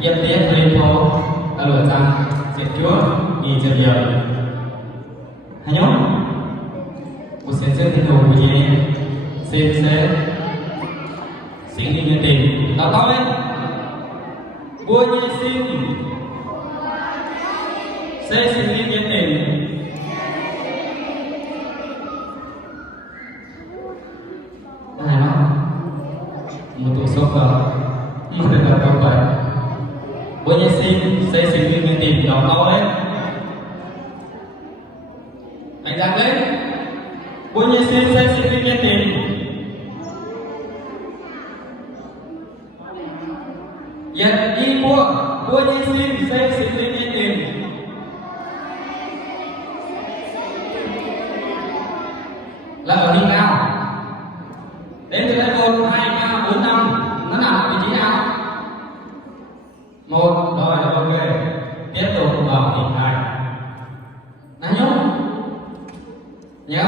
yang dia telefon kalau sang secure ni jadi hanya buat saya tu punya saya sinh đi tiền đọc to lên buôn như xin sẽ sinh đi tiền này nó một tổ số cờ một tổ cờ vậy buôn như xin sẽ sinh đi tiền đọc to lên anh rằng đấy buôn như xin sẽ sinh đi tiền Yang ibu vua nhân xin xây sinh linh yên tiền. Là ở điểm nào? Đến từ đây 1, 2, 3, 4, 5. Nó nằm ở vị trí nào? 1, rồi ok. Tiếp tục vào điểm 2. Nào nhớ? Nhớ?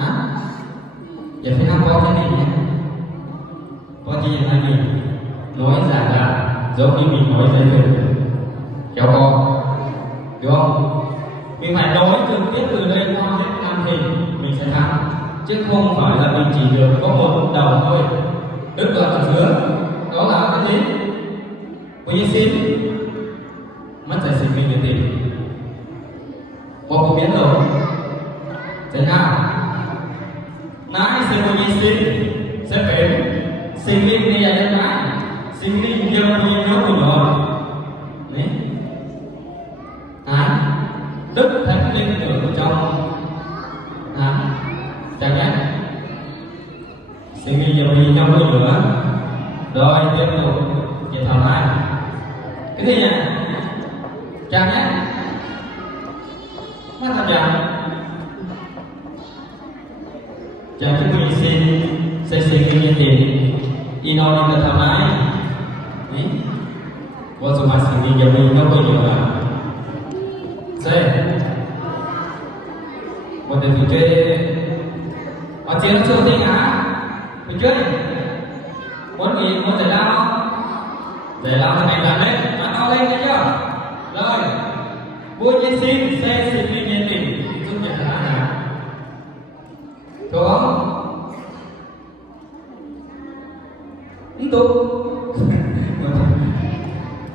Hả? Giờ phải năm có thế này nhé. Có chi là mình nói giản là giống như mình nói dây thừng kéo co, đúng không? Mình phải nói trực tiếp từ đây qua hết năm hình mình sẽ thắng, chứ không phải là mình chỉ được có một đầu thôi. Đứt đoạn ở dưới đó là cái gì? Quy xin mất giải sinh mình để tìm có biết rồi thế nào? Nãy sẽ quy xin sẽ phải sinh linh như vậy đấy, sinh linh nhiều như nhớ của nó đấy. Đức thánh linh ở trong chẳng nhé, sinh linh nhiều như nhau nữa. Rồi tiếp tục hiện thảo lại cái gì nhỉ? Chẳng nhé, mắt thật chẳng chẳng cái mình xin xây sinh linh tiền ino đi ta thảo lại đấy. Có số mà sinh linh nhiều như nhau nữa. Đây, một từ phía trên, ở trên chỗ gì hả? Phía trên, muốn gì? Muốn giải lao không? Giải lao thì mày làm lên, bắn nó lên đấy chưa? Rồi, vua nhân xin xây sinh linh nhân tình, giúp nhận là nào? Đúng không? Tiếp tục,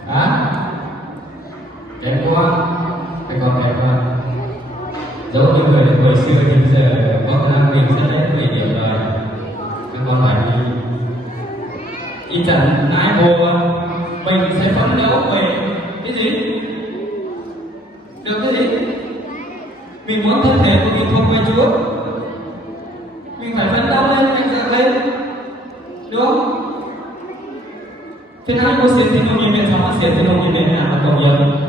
hả? Kém quá. Cái con kém quá. Giống như người hồi xưa thì giờ có năng mình sẽ đến 10 điểm rồi. Các con phải đi. Y chẳng ai mùa mình sẽ phấn đấu về cái gì? Được cái gì? Mình muốn thân thể của mình thuộc về Chúa. Mình phải phấn đấu lên, mạnh dạn lên. Đúng không? Thế nào có xin thì không nhìn miệng xong, xin thì không nhìn miệng nào mà cộng dân.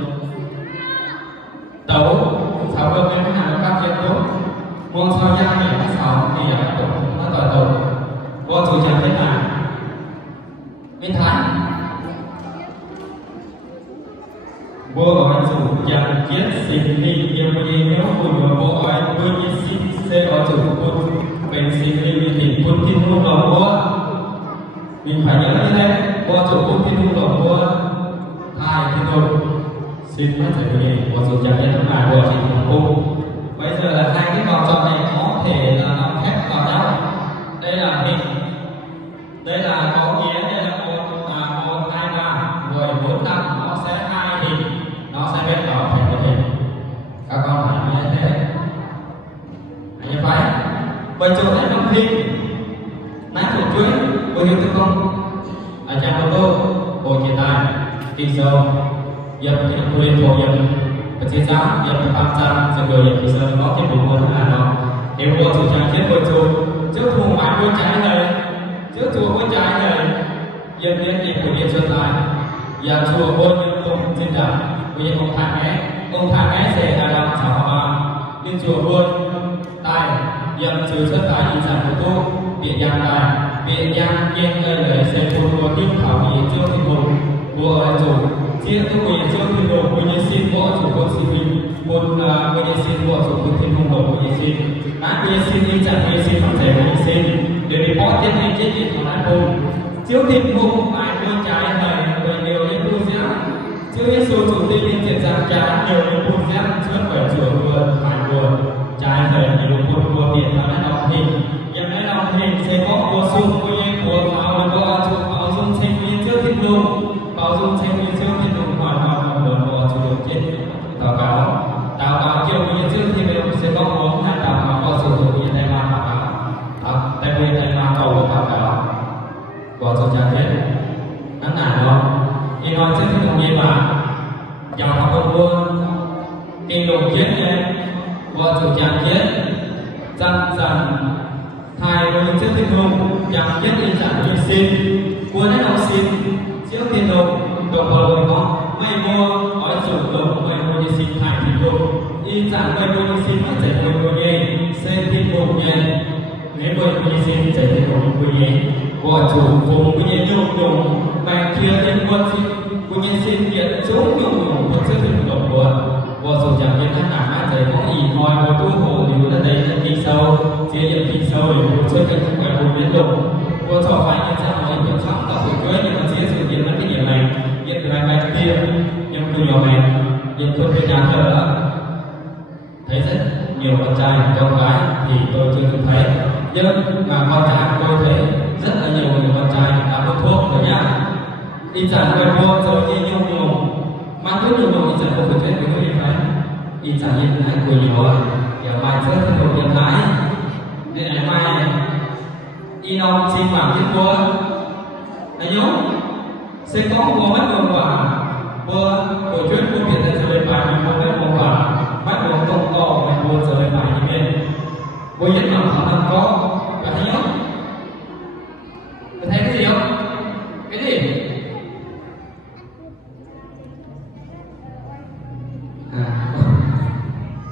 Tấu sáu mươi bên cái nào các viên tốt mong sao gia để các sáu thì là tổ nó tỏi tổ vô chủ chẳng thế nào bên thái vua gọi chủ chẳng kiến sinh linh yêu gì nếu cùng vua gọi vua như xin sẽ có chủ quân bên sinh linh thì quân thiên hung lòng vua mình phải nhớ như thế vua chủ quân thiên hung lòng vua hai thiên hung xin mất thể về một số chẳng biết mà vừa chỉ một cung. Bây giờ là hai cái vòng tròn này có thể là nằm khép vào nhau. Đây là hình, đây là có nghĩa đây là một hai ba rồi 4 5 nó sẽ hai hình, nó sẽ biến vào thành một hình. Các con phải như thế. Như vậy, bây giờ đây là hình nãy của chuối có hiểu được không? Ở trong ô tô, bộ hiện tại, kinh sâu yang boleh yang bercerita yang berpacang segala yang bisa có cái bộ môn là nó nếu bộ chủ trang kết bộ chủ trước thù mãi bộ trái này trước thù bộ trái này dân đến thì của điện xuân lại và chùa bộ nhân công trên đảo của dân ông thang é sẽ là làm sao mà nhưng chùa buôn tài dân trừ xuất tài di sản của tu biển giang tài biển giang yên lời sẽ phù của kim thảo ý trước thì một của chủ chia tôi quyền cho thiên đồ của nhân sinh võ chủ quân sĩ mình quân của nhân sinh võ chủ quân thiên hùng đồ của nhân sinh đã nhân sinh đi chẳng nhân sinh không thể của nhân sinh để bị bỏ tiết hình chết dịch của nạn hùng chiếu thiên hùng ai quân trái thời bởi nhiều những tu giáp chiếu nhân số chủ tinh liên triển giang trái nhiều những tu giáp trước bởi chùa vườn hải vườn trái thời nhiều quân vua biển và đã đọc hình nhằm đã đọc hình sẽ có của sung của nhân của áo và của chủ áo dung sinh nguyên trước thiên hùng bảo dung sinh nguyên trước thiên hùng hoàn hoàn hoàn hoàn chủ được chết báo cáo chiều nguyên trước thì mình sẽ có muốn là đào cáo có sử dụng như thế mà báo cáo tại vì tại mà cầu của báo cáo có sự trả hết ngắn ngắn đó thì nói trước thiên hùng như mà giàu học công quân kinh đồng chết nhé có sự trả hết dần dần hai người trước thiên hùng chẳng biết đi chẳng nhân sinh quân đã đọc xin trước thiên hùng đồng bầu mày mua ở chỗ lồng mày mua đi xin thải thì luôn y chẳng mày mua đi xin nó chạy theo mua nhé xe thiên bộ nhé nếu mày mua đi xin chạy theo mua nhé vợ chủ vùng mua nhé nhung nhung mày kia lên quân xin mua nhé xin điện chống nhung nhung một chiếc thuyền độc buồn vợ chủ chẳng biết các nàng ai chạy có ý hỏi một tu hồ thì muốn đây là đi sâu chia điện đi sâu để mua chiếc cái không phải vùng biến động vợ cho phải như sao nói việc xong tập sự cưới nhưng mà chia sự kiện mất cái điểm này hiện từ hai bài kia nhưng từ nhỏ mẹ hiện thuận về nhà thờ đó thấy rất nhiều con trai con gái thì tôi chưa từng thấy nhưng mà con trai tôi thấy rất là nhiều người con trai đã hút thuốc rồi nhá đi chẳng quen mua rồi đi nhung nhung mang thuốc nhung nhung đi chẳng có phải chết với người phải đi chẳng hiện hai cười nhỏ kiểu bài rất là nhiều điện thái để ngày mai đi đâu xin bảo thiết mua anh nhớ sẽ có một mắt đường quả mua tổ chức mua tiền để chơi bài mình mua mấy món quả bắt đầu công to mình mua chơi bài như thế mua nhất là khả năng có và anh nhớ thấy cái gì không cái gì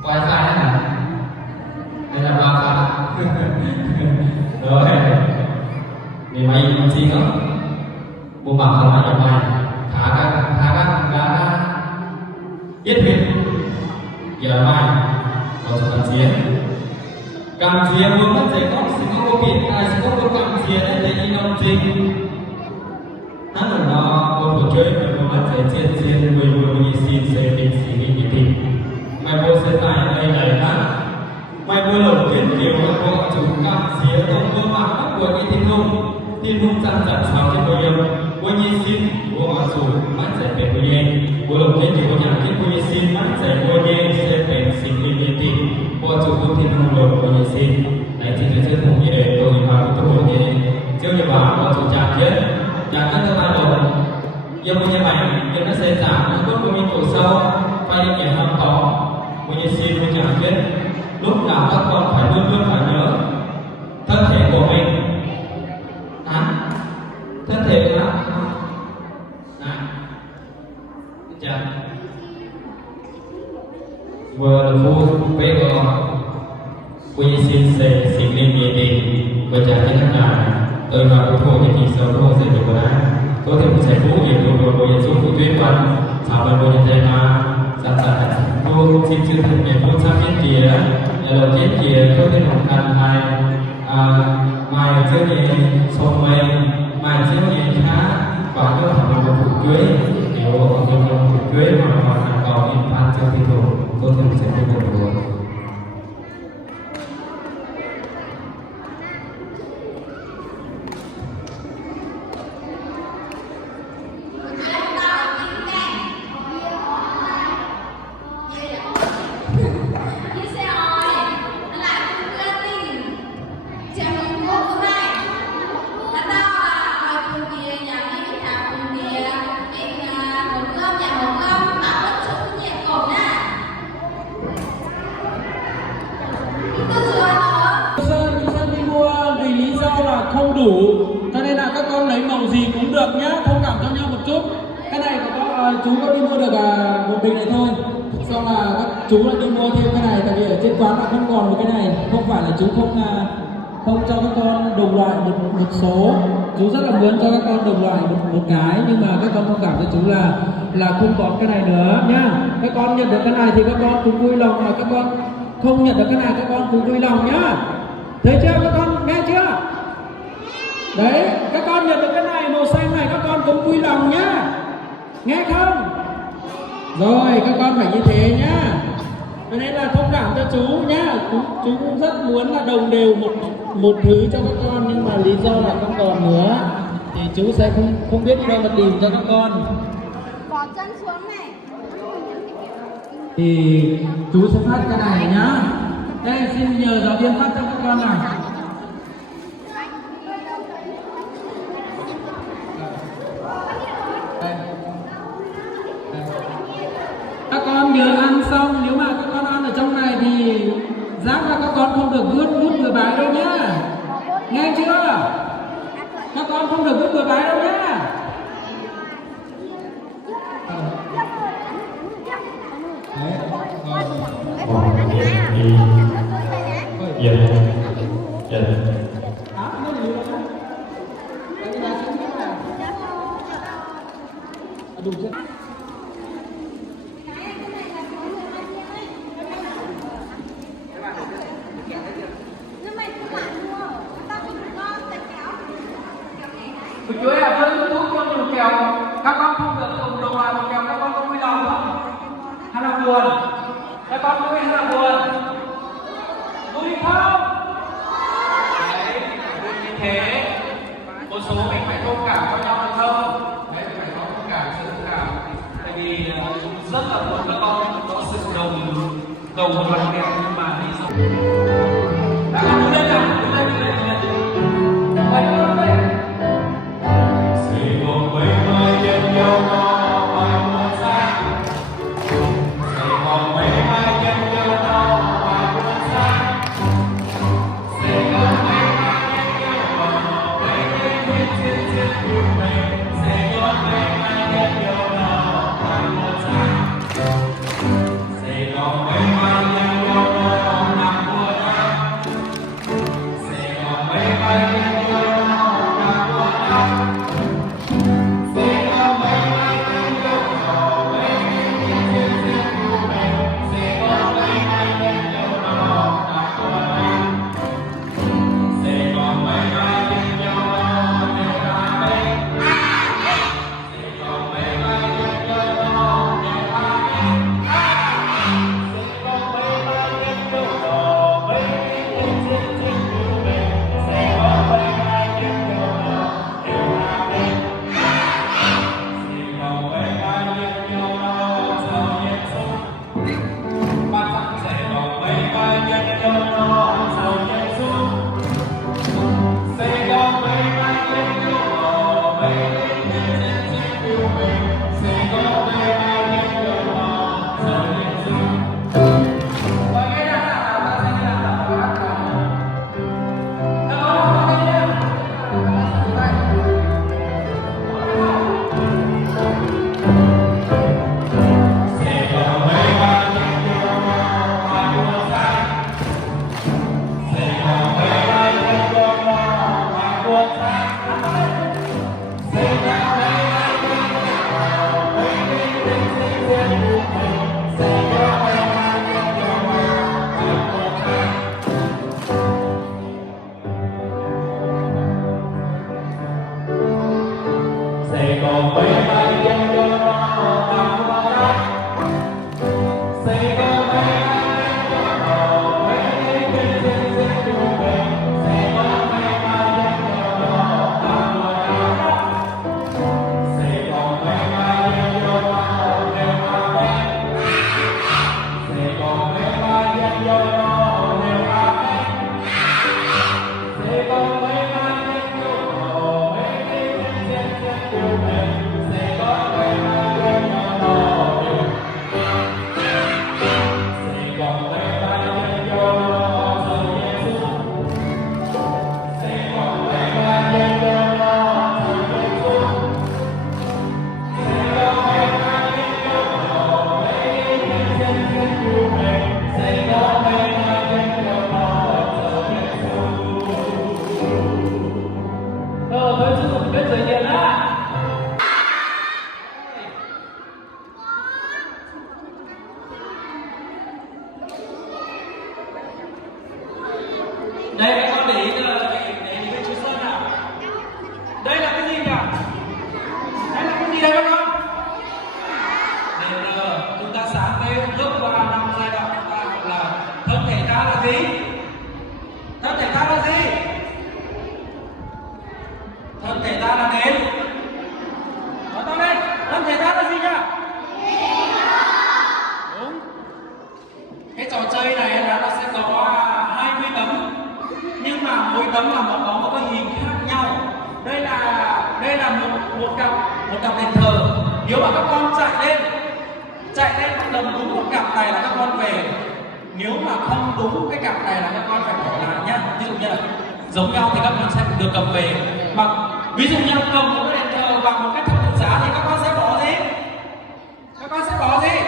wifi hả đây là wifi rồi vì mày làm gì nữa bộ bạc không ai nhập mày thả các biết huyết giờ mày có sự cảm chia muốn mất giải có sự có biển ai sẽ có cảm chia đấy để đi nông trình hắn là nó một cuộc chơi mà mất giải trên người xin sẽ bị xí bị tình mày mua xe tải đây này ha mày mua lẩu kiến kiểu là có chủ cảm chia tổng vô mạng bắt buộc đi thiên hung chăn chặt sao trên đôi yêu cô nhi xin cô họ chủ mắt giải về cô nhi cô lồng kiến chỉ có nhà kiến cô nhi xin mắt giải cô nhi sẽ về xin đi đi tìm cô chủ cô thiên hung lồng cô nhi xin này chỉ là chân hung như tôi vào cái tôi như chưa như bà cô chủ chặt chết chặt các thứ ba rồi yêu cô nhi mày yêu nó sẽ giảm nó có cô nhi tổ sâu phải đi nhảy năm tỏ cô nhi xin cô chặt chết lúc nào các con phải luôn luôn phải nhớ thân thể của mình thân thể của nó chà vừa là phu bé của quy xin sẽ xin lên nhẹ tình và trả cho các ngài tôi vào cái thổ thì sâu thổ sẽ được của anh có thể sẽ phú nhiều đồ đồ của phụ tuyên văn sao mà đồ như thế mà sẵn sàng phu xin chữ thân về phu sang bên kia là đầu tiên kia có thể một căn hai mai trước thì sông mây mai trước thì khá có những thằng một phụ cưới nếu có những phụ cưới mà còn có những fan chưa thi thủ tôi thường sẽ đi một buổi không đủ cho nên là các con lấy màu gì cũng được nhá, thông cảm cho nhau một chút. Cái này có chú có đi mua được một bình này thôi, xong là các chú lại đi mua thêm cái này, tại vì ở trên quán là không còn một cái này. Không phải là chú không cho các con đồng loại một số, chú rất là muốn cho các con đồng loại một cái, nhưng mà các con thông cảm cho chú là không có cái này nữa nhá. Các con nhận được cái này thì các con cũng vui lòng, mà các con không nhận được cái này các con cũng vui lòng nhá. Thấy chưa các con, nghe chưa? Đấy, các con nhận được cái này màu xanh này các con cũng vui lòng nhá, nghe không? Rồi các con phải như thế nhá, cho nên là thông cảm cho chú nhá. Chú cũng rất muốn là đồng đều một thứ cho các con, nhưng mà lý do là không còn nữa thì chú sẽ không biết đi đâu mà tìm cho các con. Bỏ chân xuống này. Thì chú sẽ phát cái này nhá. Đây xin nhờ giáo viên phát cho các con nào. Các con nhớ ăn xong, nếu mà các con ăn ở trong này thì rác là các con không được vứt bừa bãi đâu nhá, nghe chưa? Các con không được vứt bừa bãi đâu nhá. đi dạ dạ Đủ chưa? Cô chú ơi, với thuốc cho nhiều kẹo, các con không được dùng đồng loại một kẹo, các con có vui lòng không? Hay là buồn? Các con vui hay là buồn? Vui không? Đấy, vui như thế. Một số mình phải thông cảm cho nhau được không? Đấy, phải có thông cảm, sự thông cảm. Tại vì rất là buồn các con có sự đồng một lần đẹp nhưng mà đi xong. Đã con đứng lên nào, đứng lên, đứng lên, đứng lên. Quay các con đây. Sài Gòn mấy mai dân nhau nó mai mưa xa Sài Gòn mấy mai dân nhau nó mai mưa xa Sài Gòn mấy mai dân nhau nó mấy đêm trên trên yêu mình Sài Gòn mấy mai dân nhau nó mai mưa xa Sài Gòn mấy mai dân nhau nó mai mưa xa Sài Gòn mấy mai dân nhau nó mai mưa xa Đây các con để ý với chú Sơn nào. Đây là cái gì nhỉ? Đây là cái gì đây các con? Nên chúng ta sáng nay bước vào năm giai đoạn chúng ta gọi là thân thể ta là gì? Thân thể ta là gì? Thân thể ta là nến. Nói to lên, thân thể ta là gì nhỉ? Đúng. Cái trò chơi này là nó sẽ có 20 tấm, nhưng mà mỗi tấm là có một cái hình khác nhau. Đây là một cặp đền thờ. Nếu mà các con chạy lên đầm đúng một cặp này là các con về. Nếu mà không đúng cái cặp này là các con phải bỏ lại nhá. Ví dụ như là giống nhau thì các con sẽ được cầm về. Mà ví dụ như cầm một cái đền thờ bằng một cái thập tự giá thì các con sẽ bỏ gì? Các con sẽ bỏ gì?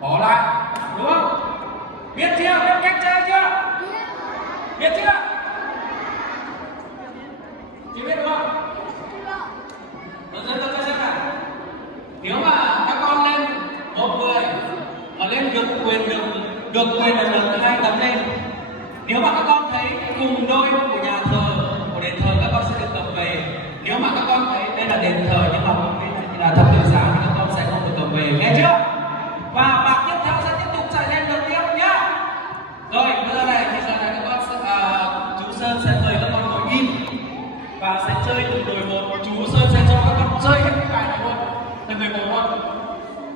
Bỏ lại, đúng không? Biết chưa? Chị biết đúng không? Tôi cho xem nào. Nếu mà các con lên một người mà lên được quyền là được 2 tấm lên. Nếu mà các con thấy cùng đôi của nhà thờ, của đền thờ, các con sẽ được cầm về. Nếu mà các con thấy đây là đền thờ nhưng mà bên này là thập tự giá thì các con sẽ không được cầm về, nghe chưa? Và bạn tiếp theo sẽ tiếp tục chạy lên được tiếp nhá. Rồi bây giờ này các con sẽ, chú Sơn sẽ mời các con ngồi im và sẽ chơi từng người một. Chú Sơn sẽ cho các con chơi hết cái bài này luôn, từng người một luôn.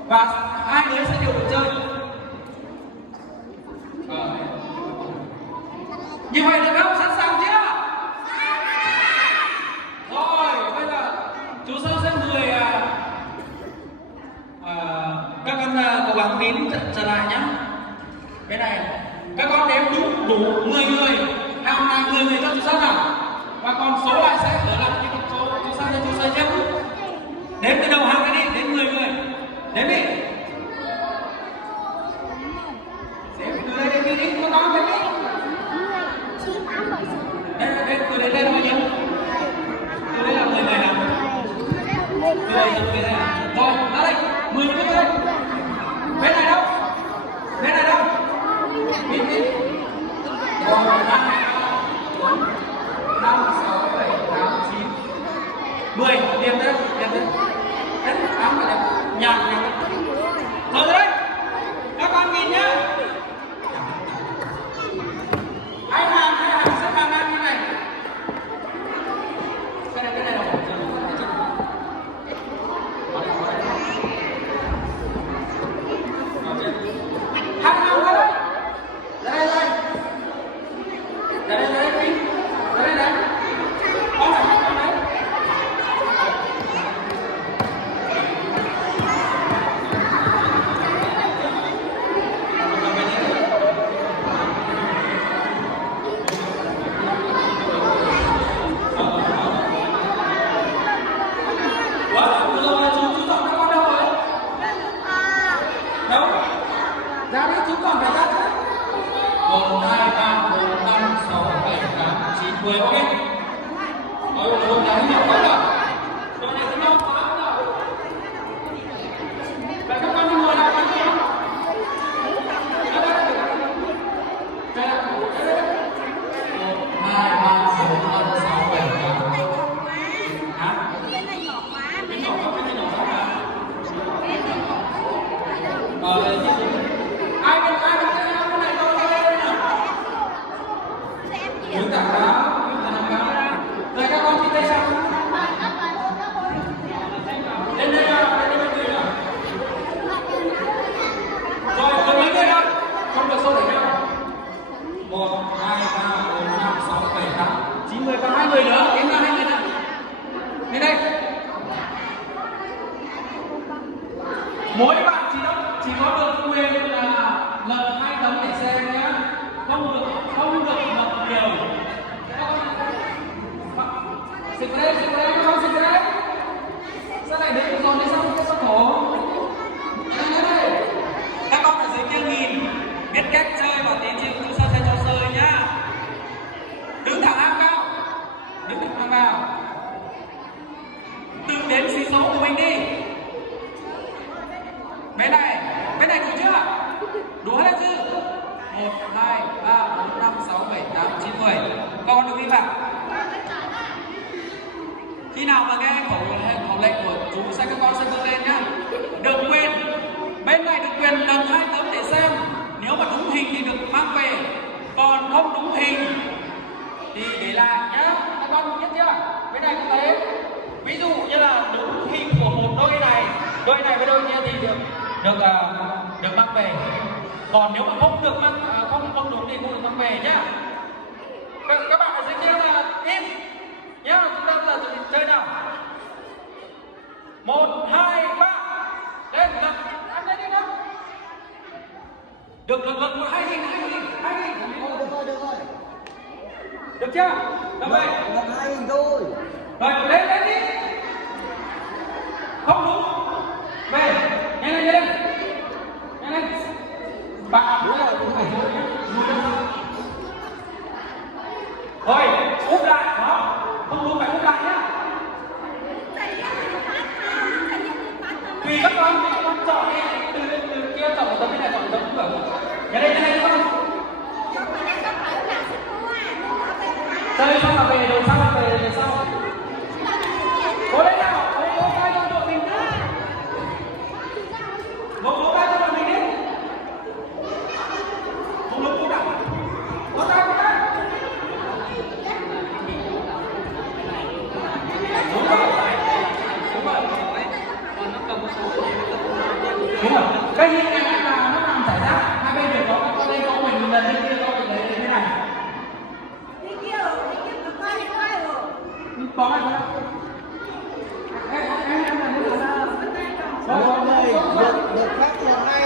Và 2 đứa sẽ đều được chơi. Như vậy được không? Sẵn sàng chưa? Rồi, bây giờ chú Sơn sẽ mời các con cố gắng nín trở lại nhé. Cái này, các con đếm đủ 10 người, nào 10 người cho chú Sơn nào. Và còn số lại sẽ ở lại cái số chú Sơn cho chú Sơn nhé. Đếm từ đầu hàng này đi, đến 10 người. Đếm đi. Đếm từ đây đến đi, các con đếm đi. Đây, từ đây lên bao nhiêu? Từ đây là 10 người nào? Từ đây là 10 người nào? Rồi, ra đây, 10 người đây. Bên này đâu? Bên này đâu? Bên đi. Rồi, 5, 6, 7, 8, 9, 10. Điểm đây, điểm đây. Đấy, 8 rồi đấy. Nhạc. Rồi đấy. Các con nhìn nhá. Hai hàng xếp hàng ngang như này. Cái này đâu? Hai hàng ra đây. Ra đây. Con này. Ra đi, chú còn phải ra chứ. 1, 2, 3, 4, 5, 6, 7, 8, 9, 10, ok. Rồi, này nhỏ quá rồi. Rồi này nhỏ quá rồi. Vậy các con đi ngồi nào con kia. Đây là 1, 2, 3, 4, 5, 6, 7, 8. Hả? Cái này nhỏ quá. Cái nhỏ quá, cái này nhỏ quá hả? Ai bên cái này tôi đây nào. Đứng tảng cáo ra. Rồi các con đi tay sau. Lên đây nào, lên đây người nào. Rồi, có mấy người đâu? Không được số để nhau. 1, 2, 3, 4, 5, 6, 7, 8, 9, 10, còn 2 người nữa. Đếm ra 2 người nào. Lên đây. Mỗi bạn chỉ có được quyền là lật 2 tấm để xem nhé, không được lật nhiều. Xịt vào đây, các con xịt vào đây. Sao lại đến rồi đi xong cái sắp khổ. Đây. Các con ở dưới kia nhìn, biết cách chơi và tí chịu chú Sơn sẽ cho chơi nhá. Đứng thẳng áp cao, đứng thẳng vào. Tự đếm xí số của mình đi. Bên này đủ chưa? Đủ hết chưa? 1, 2, 3, 4, 5, 6, 7, 8, 9, 10. Con được đi vào. Khi nào mà nghe khẩu lệnh của chú sẽ các con sẽ đưa lên nhá. Được quyền. Bên này được quyền lần 2 tấm để xem. Nếu mà đúng hình thì được mang về. Còn không đúng hình thì để lại nhá. Các con biết chưa? Bên này cũng thế. Ví dụ như là đúng hình của một đôi này với đôi kia thì được mang về. Còn nếu mà không được không đúng thì không được mang về nhá. Các bạn ở dưới kia là im nhá. Chúng ta là chơi nào. 1, 2, 3 lên lật ăn lên đi nào. Được một 2 hình. Được rồi. Được chưa? Được vậy. Lật 2 hình thôi. Rồi lên đi. Không đúng. Về. Nhanh lên. Bạn Thôi, úp lại, đó. Không đúng phải úp lại nhá. Tùy các con chọn đi. Từ kia chọn một tấm, bên này chọn một tấm cũng được. Cái này các con. Chơi xong là về, đầu sau là về sau. Cố lên nào, cố tay cho đội mình nữa. Cố tay cho đội mình đi. Không đúng, cố tay. Cố tay. Đúng rồi. Cái hình này là nó nằm giải rác. Hai bên đều có, con đây có mình lần, bên kia có mình lấy thế này. Có ai không? Em là nữ là được phép là hai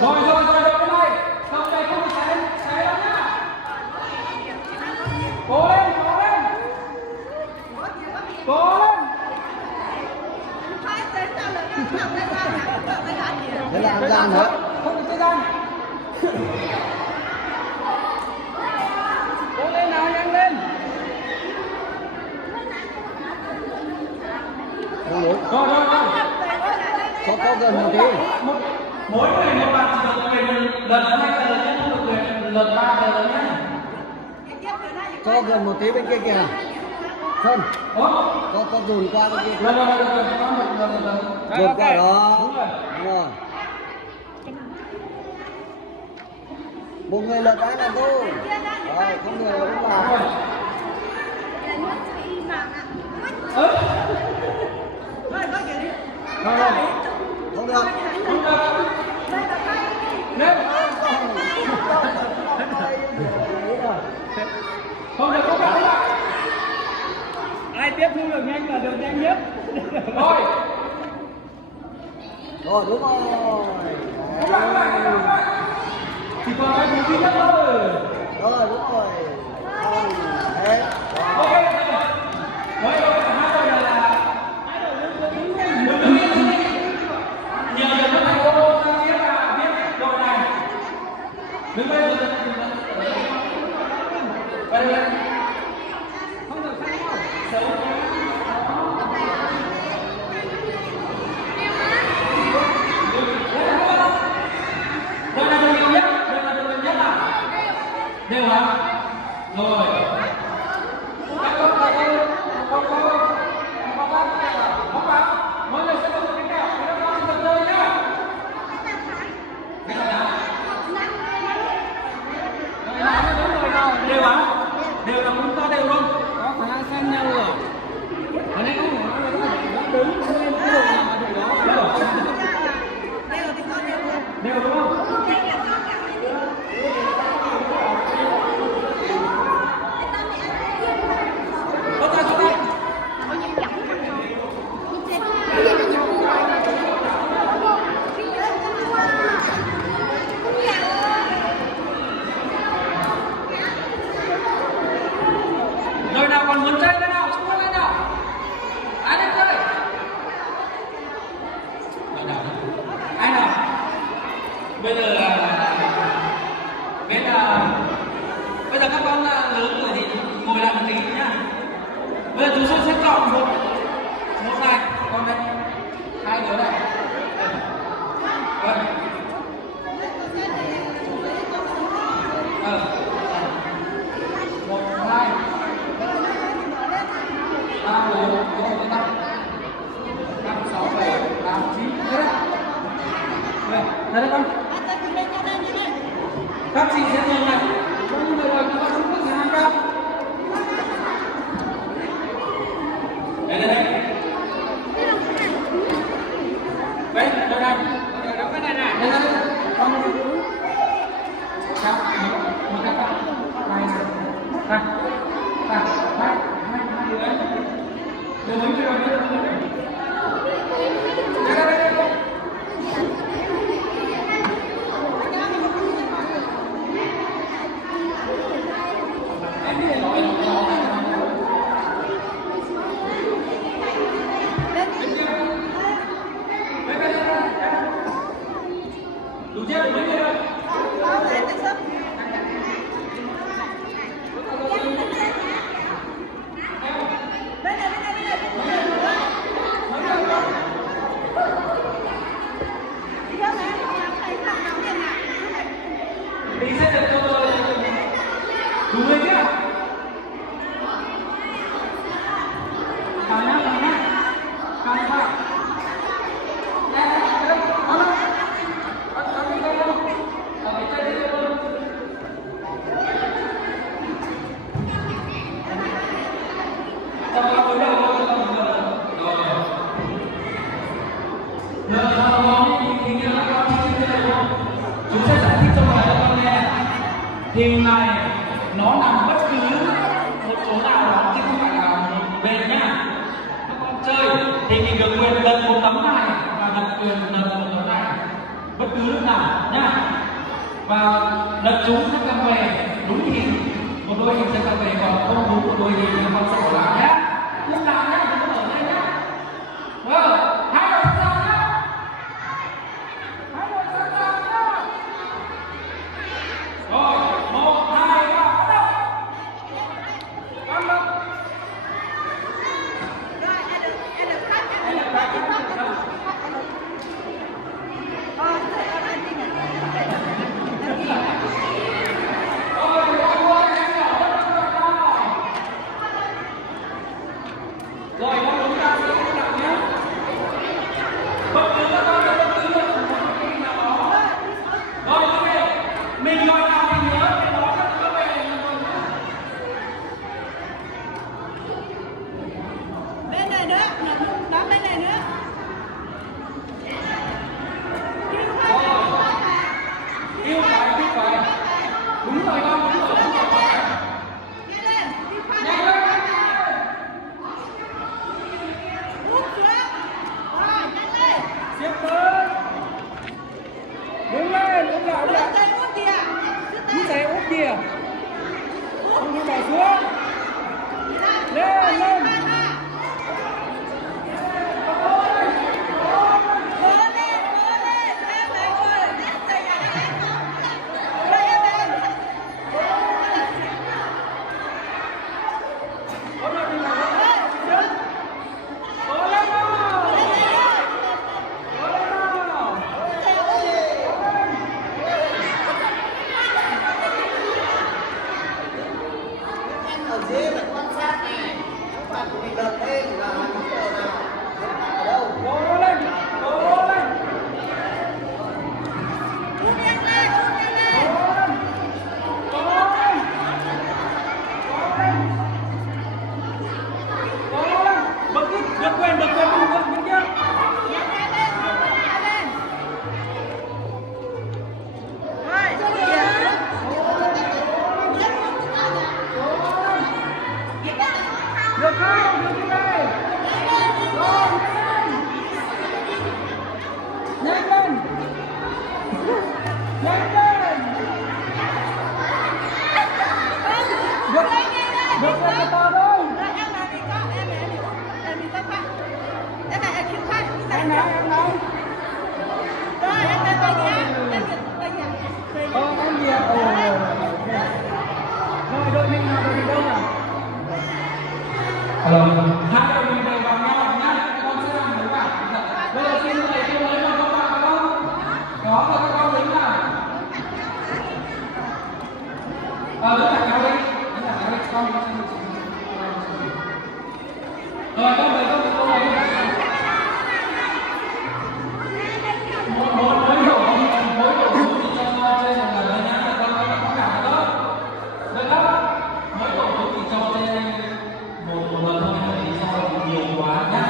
rồi cái này xong đây không bị cháy đâu nhá. Cố lên thế là ăn gian hả? Không được chơi gian. Cố lên nào, nhanh lên. Rồi. Có gần một tí. Mỗi người một bạn chỉ được quyền lần 2 lần nhé, không được quyền lần 3 lần nhé. Cho gần một tí bên kia kìa. Không. Có dùn qua bên kia. Lần. Dùn qua đó. Đúng rồi. Đúng rồi. Một người lật cái là thôi. Rồi, không người là không làm. Không được. Không được. Ai tiếp thu được nhanh là được nhanh nhất. Rồi. Rồi, đúng rồi. Không lại. Chỉ còn cái thứ duy nhất thôi. Rồi, đúng rồi. Đấy. Ok. Rồi, hai đội này là nhiều người có thầy cô biết là biết đội này. Đứng đây. Đây. Không được sai đâu. Xấu. Đây là đội nhiều nhất, đều hả? Rồi. Các bạn, mỗi người sẽ có một cái kẹo, các con xin chơi nhá. Đều hả? Đều là muốn ta đều không? Có phải ai xem nhau rồi? Ở đây không phải đứng lên cái đồ nào đó. Đều đúng không? Có tay. Rồi nào còn muốn chơi cái nào? Chúng lên nào. Ai đến chơi? Ai nào? Bây giờ các con lớn rồi thì ngồi lại một tí nhá. Bây giờ chú sẽ chọn một này, con đây, hai đứa này. Vâng. Một, hai, ba, bốn, năm, sáu, bảy, tám, chín, hết đấy. Đây đấy con. Các chị sẽ nhìn này. Không người rồi, các con không có gì ăn đâu. Đây. Đây, đây này. Đóng cái này này. Đây. Con một cái cặp. Hai đứa. Đứa mấy người rồi. Đây. Đủ chưa? Mấy người rồi? thì này nó nằm bất cứ một chỗ nào đó chứ không phải là một bên nhá. Các con chơi thì mình được quyền lật một tấm này và được quyền lật một tấm này bất cứ lúc nào nhá. Và lật chúng sẽ cầm về đúng hình, một đôi hình sẽ cầm về, còn không đúng một đôi hình thì con sẽ bỏ lại nhé. Lúc nào nhé, không ở đây nhé. Vâng, hai đội sẵn sàng nhé. Hai đội sẵn sàng nhé. Rồi, 1, 2, 3, bắt đầu. Con lật. Rồi con đứng ra sẽ không đặt nhé. Bất cứ các con bất cứ được một cái nào đó. Rồi ok, mình gọi nào mình nhớ cái đó rất có về. Bên này nữa, đó bên này nữa. Kêu phải. Đúng rồi con, đúng rồi. Nhanh lên, Nhanh lên. hút xuống. Rồi, nhanh lên. Xếp tới. Đứng lên, đứng lại. Đưa tay hút kìa. Như thế úp kìa. Không đi bỏ xuống. Lên, lên. Ở dưới là quan sát này, các bạn của mình đợt lên là những tờ nào, các bạn ở đâu. Cố lên, cố lên. Hút nhanh lên, hút nhanh lên. Cố lên. Cố lên. Bật đi, được quyền, được quyền, được quyền, được quyền. Nhanh lên, nhanh lên. Rồi, kìa. Được không? Được như này. Rồi, nhanh lên. Nhanh lên. Được, được rồi từ từ thôi. Em nói. Em gì ạ? Rồi, đội mình nào, đội mình đâu nào? Hai đội mình đều vào nhau nhá, các con sẽ làm mấy bạn. Bây giờ xin thầy kêu lấy một các bạn không? Có rồi các con đứng nào. Đứng thẳng nhau đi, con. Rồi con mời con lấy. Mỗi đội thì cho trên một người nhá, con có cả đó. Được không? Mỗi đội thì cho trên một lần thôi thì sau nhiều quá nhá.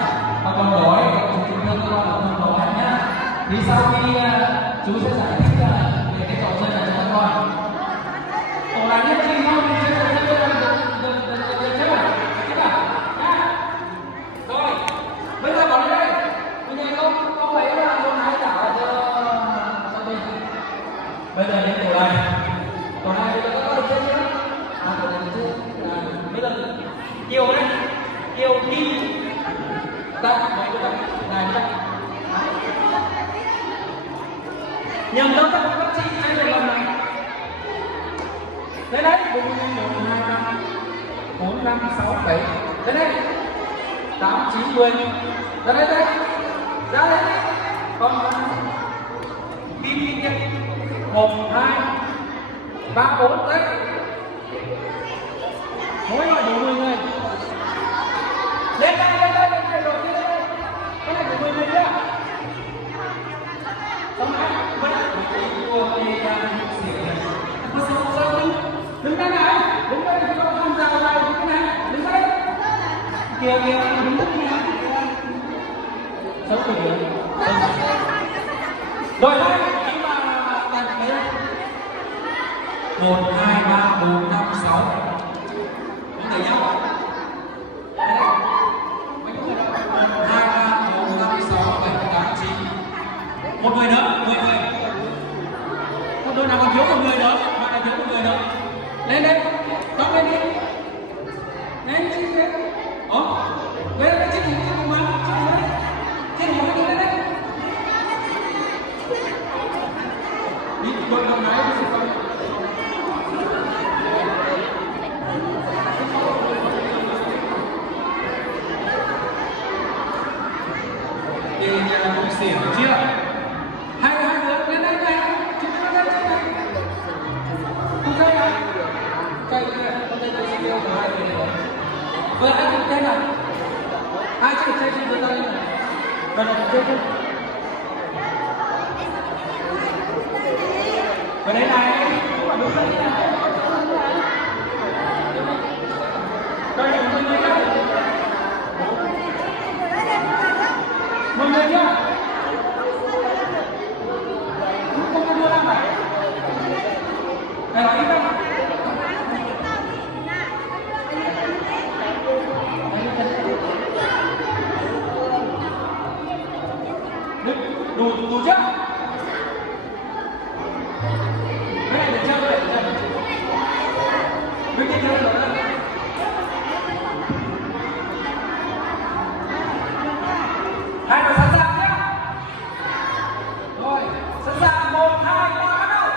Các con đói, chúng thương các con không đói nhá. Thì sau khi chú sẽ giải thích về cái trò chơi này cho các con. Tổ là nhất trinh không? Thì sẽ chơi được chết à? Nhá. Rồi, bây giờ vào đây. Bây giờ không phải là con hái đảo cho tôi. Bây giờ đến tổ này. Tổ này bây giờ các con được chơi chưa? Tổ này được chơi. Bây giờ kiều đấy, kiều kim ta này các bạn này các nhầm đâu các chị hay là lần này đấy đấy 1, 2, 3, 4, 5, 6, 7 đấy đấy 8, 9, 10 ra đây đây ra đây con kim kim kim 1, 2, 3, 4 đấy mỗi loại đủ 10 người lên đây đầu tiên đây cái này của 10 người nhá xong rồi vẫn đứng đây này đứng đây không ra ngoài đứng này đứng đây kìa đứng đây kìa sống kìa rồi đây chúng ta đặt đấy 1, 2, 4, 5, 6. Mọi người nhá. Đấy. Mấy người đó. 2, 3, 4, 5, 6, 7, 8, 9. Một người nữa, 10 người. Một đội nào còn thiếu một người nữa, bạn nào thiếu một người nữa. Lên lên, tóc lên đi. Lên chị lên. Về đây chị cùng mà, chị cùng đi lên đây. Đi đội đồng lái đi con. Đi là con xỉu chưa? Hai đứa lên đây này, chị lên đây chị này. Không chơi à? Chơi này, con tay tôi sẽ kêu cả hai người này. Vâng, anh chị tên nào? Hai chị chơi trên đôi tay này. Vâng, chơi chơi. Ở đây này, cũng là đúng đấy này. Đây là một người nhá. Một người nhá. Không có đưa ra này. Đây là ít đây. Đủ chưa? Cái này để treo đây, Vinh đi treo rồi đó. Hai đội sẵn sàng nhá. Rồi, sẵn sàng 1, 2, 3 bắt đầu.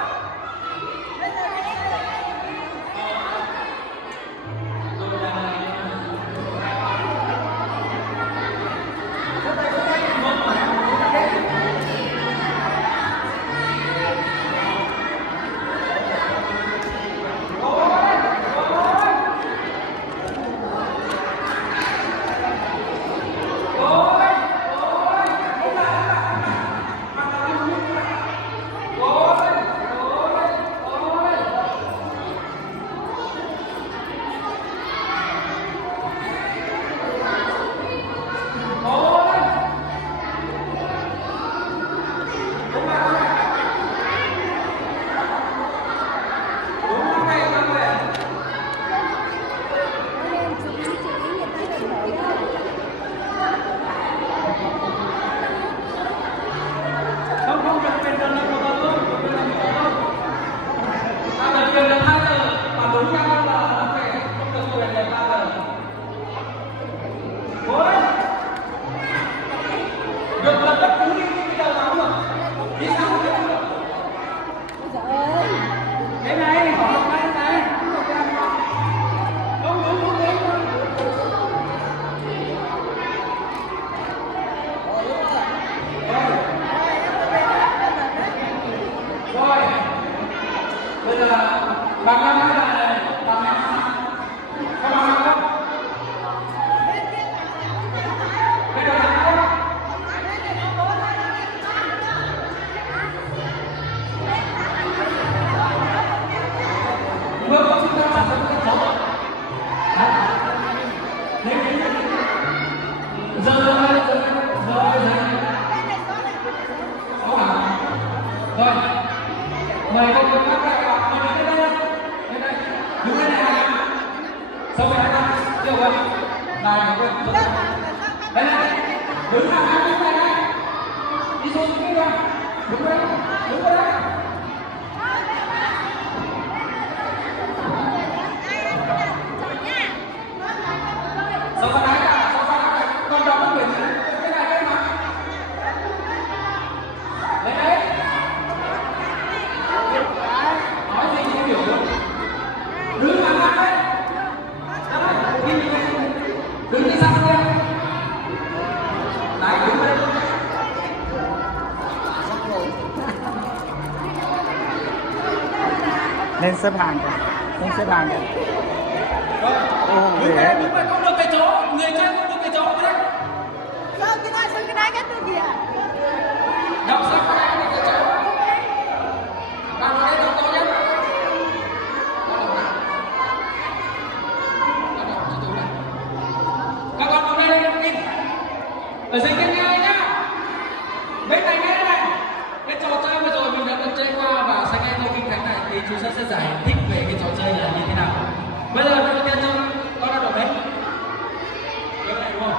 Mời các bạn các bạn mời đến đây. Đến đây. Đứng đây này. Xong rồi anh chưa quên. Này quên. Đây này. Đứng hàng hai đứng này. Đi xuống cái đi. Đứng đây. Đứng đây. Xong rồi đấy cả. Xong rồi con đó nó chuyển cái này đây mà. Đấy đấy. Nói gì không hiểu được. Đứng hàng hai đấy. Đứng đi sang đây. Đấy, đứng đây. Lên xếp hàng kìa. Lên xếp hàng kìa. Đứng đây, đứng đây không được cái chỗ. Người chơi không được cái chỗ đấy. Sao cái này cái từ kìa. Đọc sách cái này cái chỗ. Bạn vào đây đọc to nhé. Các con vào đây đi. Ở dưới kia nghe nhá. Bên này nghe này. Cái trò chơi vừa rồi mình đã được chơi qua và sáng nay tôi kinh thánh này thì chúng ta sẽ giải thích về cái trò chơi là Bây giờ tôi tiên cho con là đọc đấy. Cái này đúng không?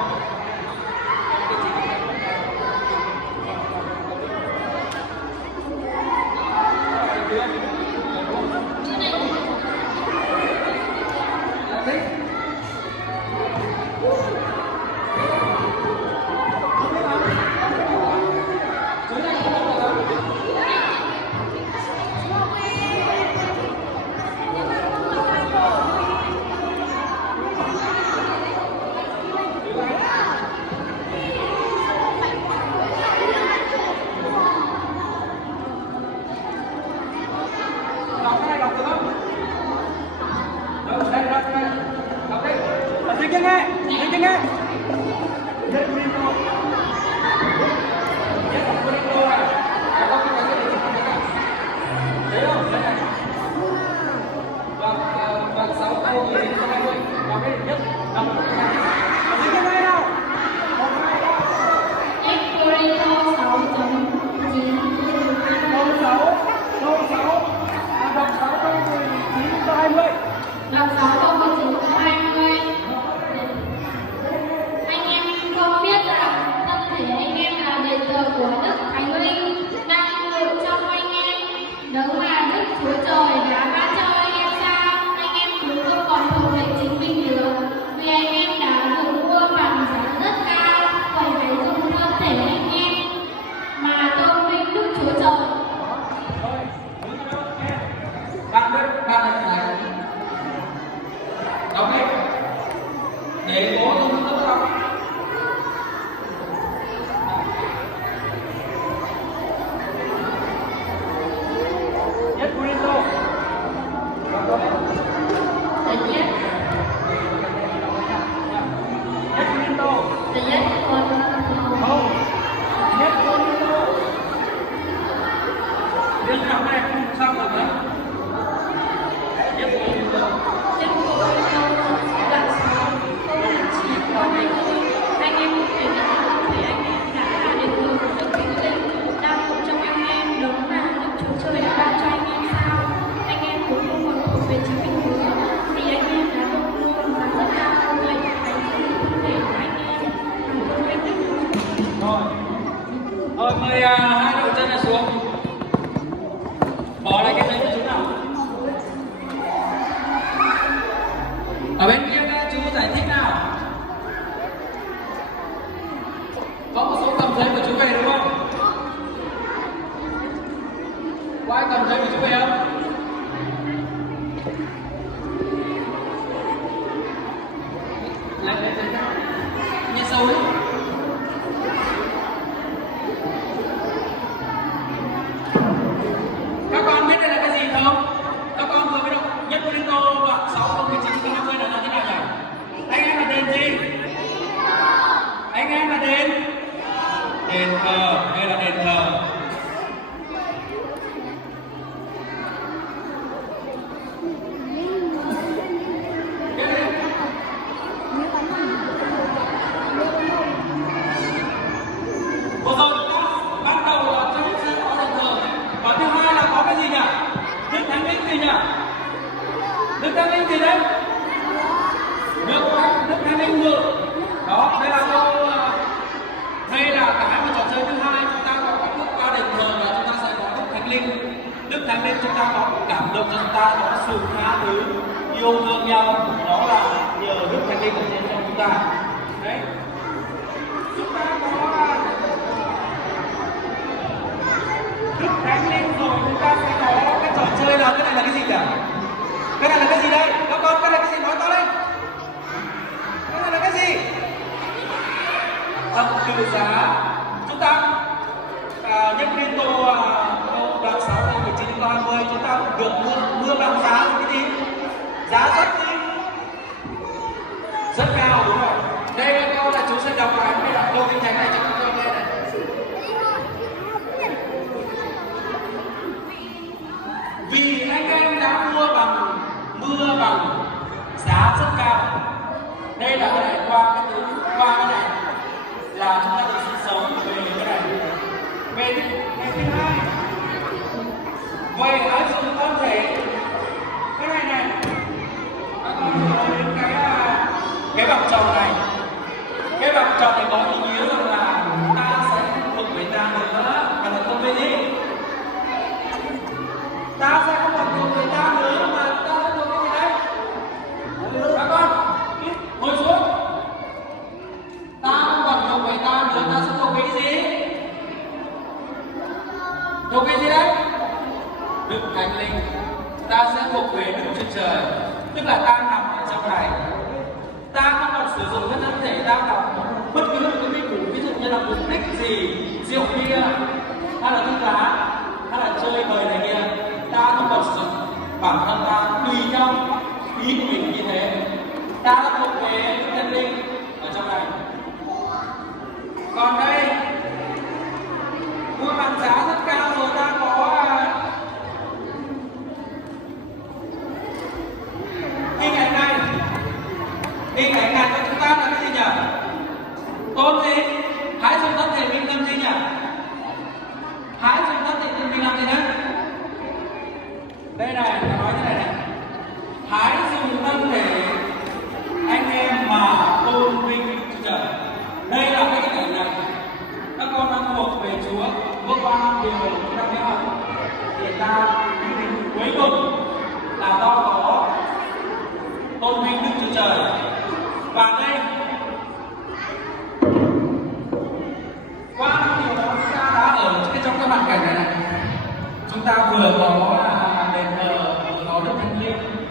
Đọc 6 câu 19 câu 20. Anh em không biết rằng thân thể anh em là đền thờ của Đức Thánh Linh đang ngự trong anh em. Đấng là Đức Chúa Trời đã ban cho anh em sao? Anh em cũng không còn thuộc về chính mình nữa, vì anh em đã được mua bằng giá rất cao. Vậy hãy dùng thân thể anh em mà tôn vinh Đức Chúa Trời. Bạn lại đọc đi để bố tôi nó đọc. Nhất Corinto. Nhất Corinto. Nhất Không. Nhất Corinto. Đến đọc này không xong rồi đấy. Nhất Corinto. Anh em phải biết rằng vì anh em đã là đền thờ của Đức Thánh Linh đang ngự trong anh em, đúng là Đức Chúa Trời đã ban cho anh em sao? Anh em cũng không còn thuộc về chính mình nữa, vì anh em đã được mua bằng giá rất cao. Vậy hãy dùng thân thể của anh em mà tôn vinh Đức Chúa Trời. Rồi mời hai đội chân này xuống. Bỏ lại cái giấy của chú nào. Ở bên kia chú giải thích nào. Có một số cầm giấy của chú về đúng không? Có ai cầm giấy của chú về không? Lấy giấy ra. Nhìn sâu đi. Các con biết đây là cái gì không? Các con vừa mới đọc Nhất Corinto đoạn 6 câu 19 câu 20 là thế nào nhỉ? Anh em là đền gì? Anh em là đền thờ, đây là đền thờ. Vừa rồi chúng ta ban đầu là trong sẽ có đền thờ, và thứ hai là có cái gì nhỉ? Đức Thánh Linh gì nhỉ? Đức Thánh Linh gì đấy? Đức Thánh Linh ngự. Đó, đây là câu đây là cái mà trò chơi thứ hai, chúng ta có bước qua đền thờ và chúng ta sẽ có Đức Thánh Linh. Đức Thánh Linh chúng ta có cảm động cho chúng ta có sự tha thứ, yêu thương nhau, đó là nhờ Đức Thánh Linh ở trên trong chúng ta. Đấy. Chúng ta có Đức Thánh Linh rồi chúng ta sẽ có cái trò chơi là cái này là cái gì cả? Cái này là cái gì đây? Các con cái này là cái gì, nói to lên. Cái này là cái gì? Thập tự giá. Chúng ta Nhất Corinto đoạn 6 câu 19 câu 20 chúng ta được mua bằng giá cái gì? Giá rất cao, đúng rồi. Đây các con là chú sẽ đọc lại cái đọc câu kinh thánh này cho các con nghe này. Vì anh em đã mua bằng giá rất cao. Đây là cái này, qua cái này là chúng ta được sinh sống về cái này. Về thứ hai, vậy hãy dùng thân thể cái này này. cái vòng tròn này có ý nghĩa rằng là ta sẽ không thuộc về ta nữa, mà là tôn vinh ý. Ta sẽ không còn thuộc về ta nữa mà ta sẽ thuộc về gì đấy? Các con ngồi xuống. Ta không còn thuộc về ta nữa, ta sẽ thuộc về cái gì? Thuộc về gì đấy? Đức Thánh Linh. Ta sẽ thuộc về Đức Chúa Trời, tức là ta nằm ở trong này. Ta không còn sử dụng thân thể ta đọc bất cứ một cái củ, ví dụ như là mục đích gì, rượu bia hay là thuốc lá hay là chơi bời này kia. Ta không còn sử dụng bản thân ta tùy theo ý của mình như thế. Ta đã thuộc về Đức Thánh Linh ở trong này. Còn đây mua bán giá rất cao rồi, ta có hình ảnh này. Hình ảnh này của chúng ta là cái gì nhỉ? Tôn gì? Hãy dùng thân thể mình làm gì nhỉ? Hãy dùng thân thể mình làm gì đấy? Đây này, nó nói thế này này. Hãy dùng thân thể anh em mà tôn vinh Chúa Trời. Đây là cái hình ảnh này. Các con đang thuộc về Chúa. Bước qua điều chúng ta biết không? Để ta cuối cùng là do có tôn vinh Đức Chúa Trời. Và đây qua điều đó chúng ta đã ở trong cái hoàn cảnh này, chúng ta vừa có đền thờ, vừa có Đức Thánh Linh,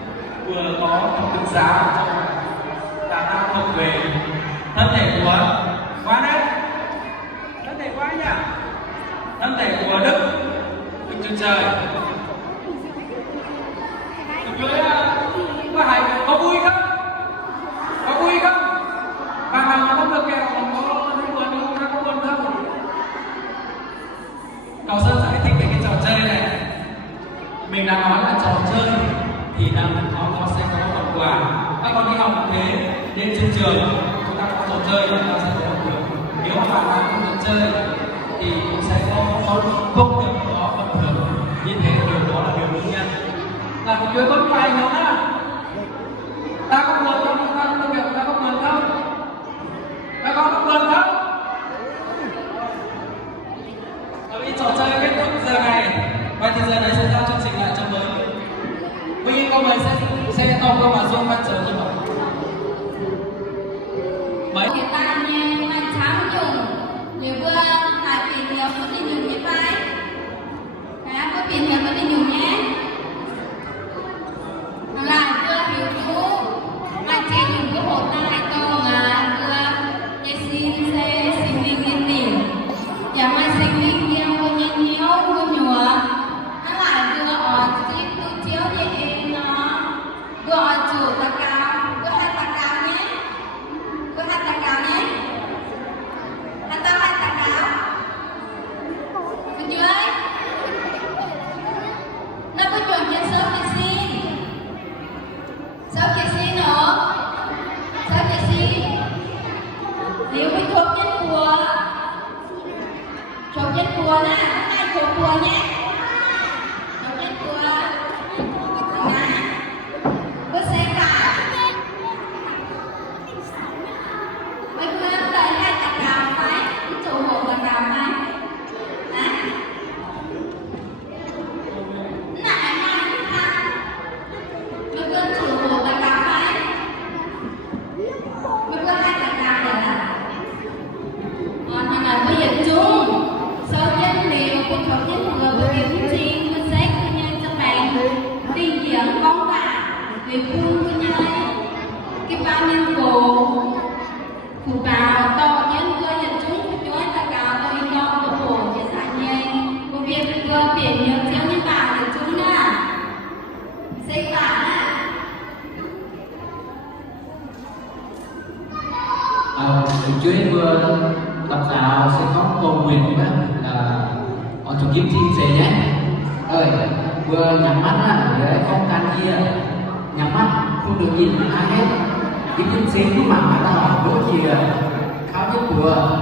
vừa có thập tự giá ở trong này. Ta đang thuộc về thân thể của qua đây, thân thể qua nhỉ, thân thể của Đức Chúa Trời. Chúa hãy có vui không? Có vui không? Bạn nào mà không được kẹo có thấy buồn không? Các có buồn không? Cậu Sơn giải thích về cái trò chơi này. Mình đã nói là trò chơi thì nó sẽ có phần quà. Các con đi học thế, đến trên trường chúng ta có trò chơi, chúng ta sẽ có phần thưởng. Nếu mà bạn nào không được chơi thì cũng sẽ không được có phần thưởng. Như thế điều đó là điều đương nhiên. Là một đứa con phải hiểu đó. Ta có buồn không? Ta có việc ta có buồn không? Các con có buồn không? Bởi vì trò chơi kết thúc giờ này. Vậy thì giờ này sẽ giao chương trình lại cho mới. Vì câu mời sẽ tao câu mà Dung ban trở cho mọi mấy Hiện tại nha, mai sáng dùng nếu vừa tại vì nhiều có tin dùng như vậy. Cả có tiền nhiều có tin dùng nhé. Lại vừa hiểu chú mai trên dùng cái hộp này to mà vừa để xin xe xin linh linh tỉnh. Và mai xin linh nhiều có nhân nhiều có nhùa. Nó lại vừa ở chiếc tu chiếu để nó vừa ở chủ ta cao, vừa hai ta cao nhé. Vừa hai ta cao nhé. Hai ta cao. Bên dưới nó có chuẩn nhân sớm để xin. Sớm để xin nữa. Sớm để xin. Nếu bị thuộc nhân của nè, ai thuộc của nhé. Thuộc nhân của nè. Bước xe cả. Mấy người tới hai ta cao phải, chủ hộ ta cao phải. Nè. Nè mà ta. Mấy người chủ hộ ta cao phải. Mấy người hai ta cao rồi đó. Còn là bây giờ chung. Sau chân liệu của thổ nhân người với điểm riêng với xét của nhân cho bạn đi diễn con bà về khuôn của nhân cái ba nhân cổ phụ bào to nhân cơ nhận chúng của chúa ta cao to in con của cổ chế sản nhân của việc cơ biển nhớ chéo như bà để chúng nè xây bà nè Chúa vừa tập tạo sẽ có cầu nguyện đó là họ chủ kiếm thiên sẽ nhé ơi vừa nhắm mắt ra để không can kia nhắm mắt không được nhìn ai hết kiếm thiên sẽ cứ mà ta hỏi đôi gì khao nhất vừa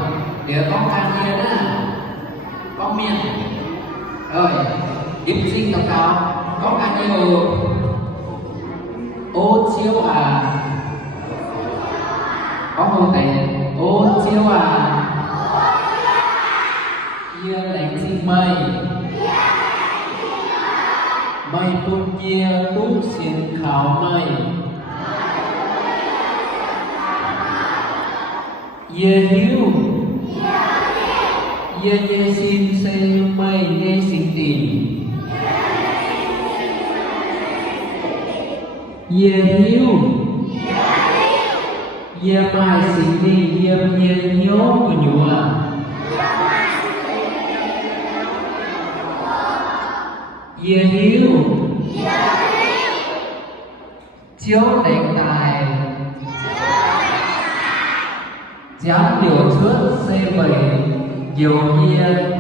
để con can kia đó con miệng ơi kiếm sinh tập tạo có can nhiều ô chiêu à có hôn tệ ô xin khảo mây Ye hiếu Ye xin xây mây Ye xin tìm Ye hiếu Ye mai xin đi Ye hiếu của nhùa Ye hiếu chiếu đánh tài dám điều trước xây bảy nhiều nhiên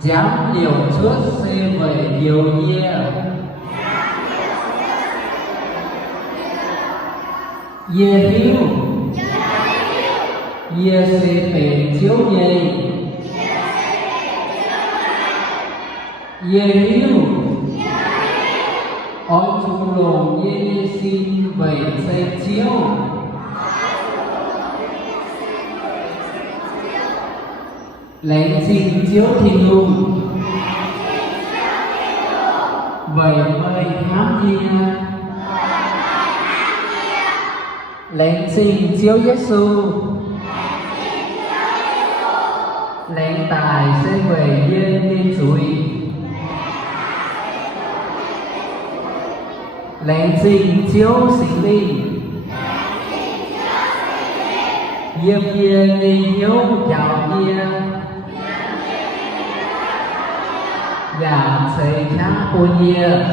dám điều trước xây bảy nhiều nhiên Ye hiếu Ye xây bảy chiếu nhây Ye hiếu Ôi chung lồn Ye xin bảy xây chiếu Lệnh xin chiếu thiên lùng Vậy mời hám nhia Lệnh xin chiếu Giê-xu Lệnh tài sẽ về Ye đi chuỗi Lệnh xin chiếu sinh linh Yêm Ye đi hiếu chào Ye Giảm xây khá ô Ye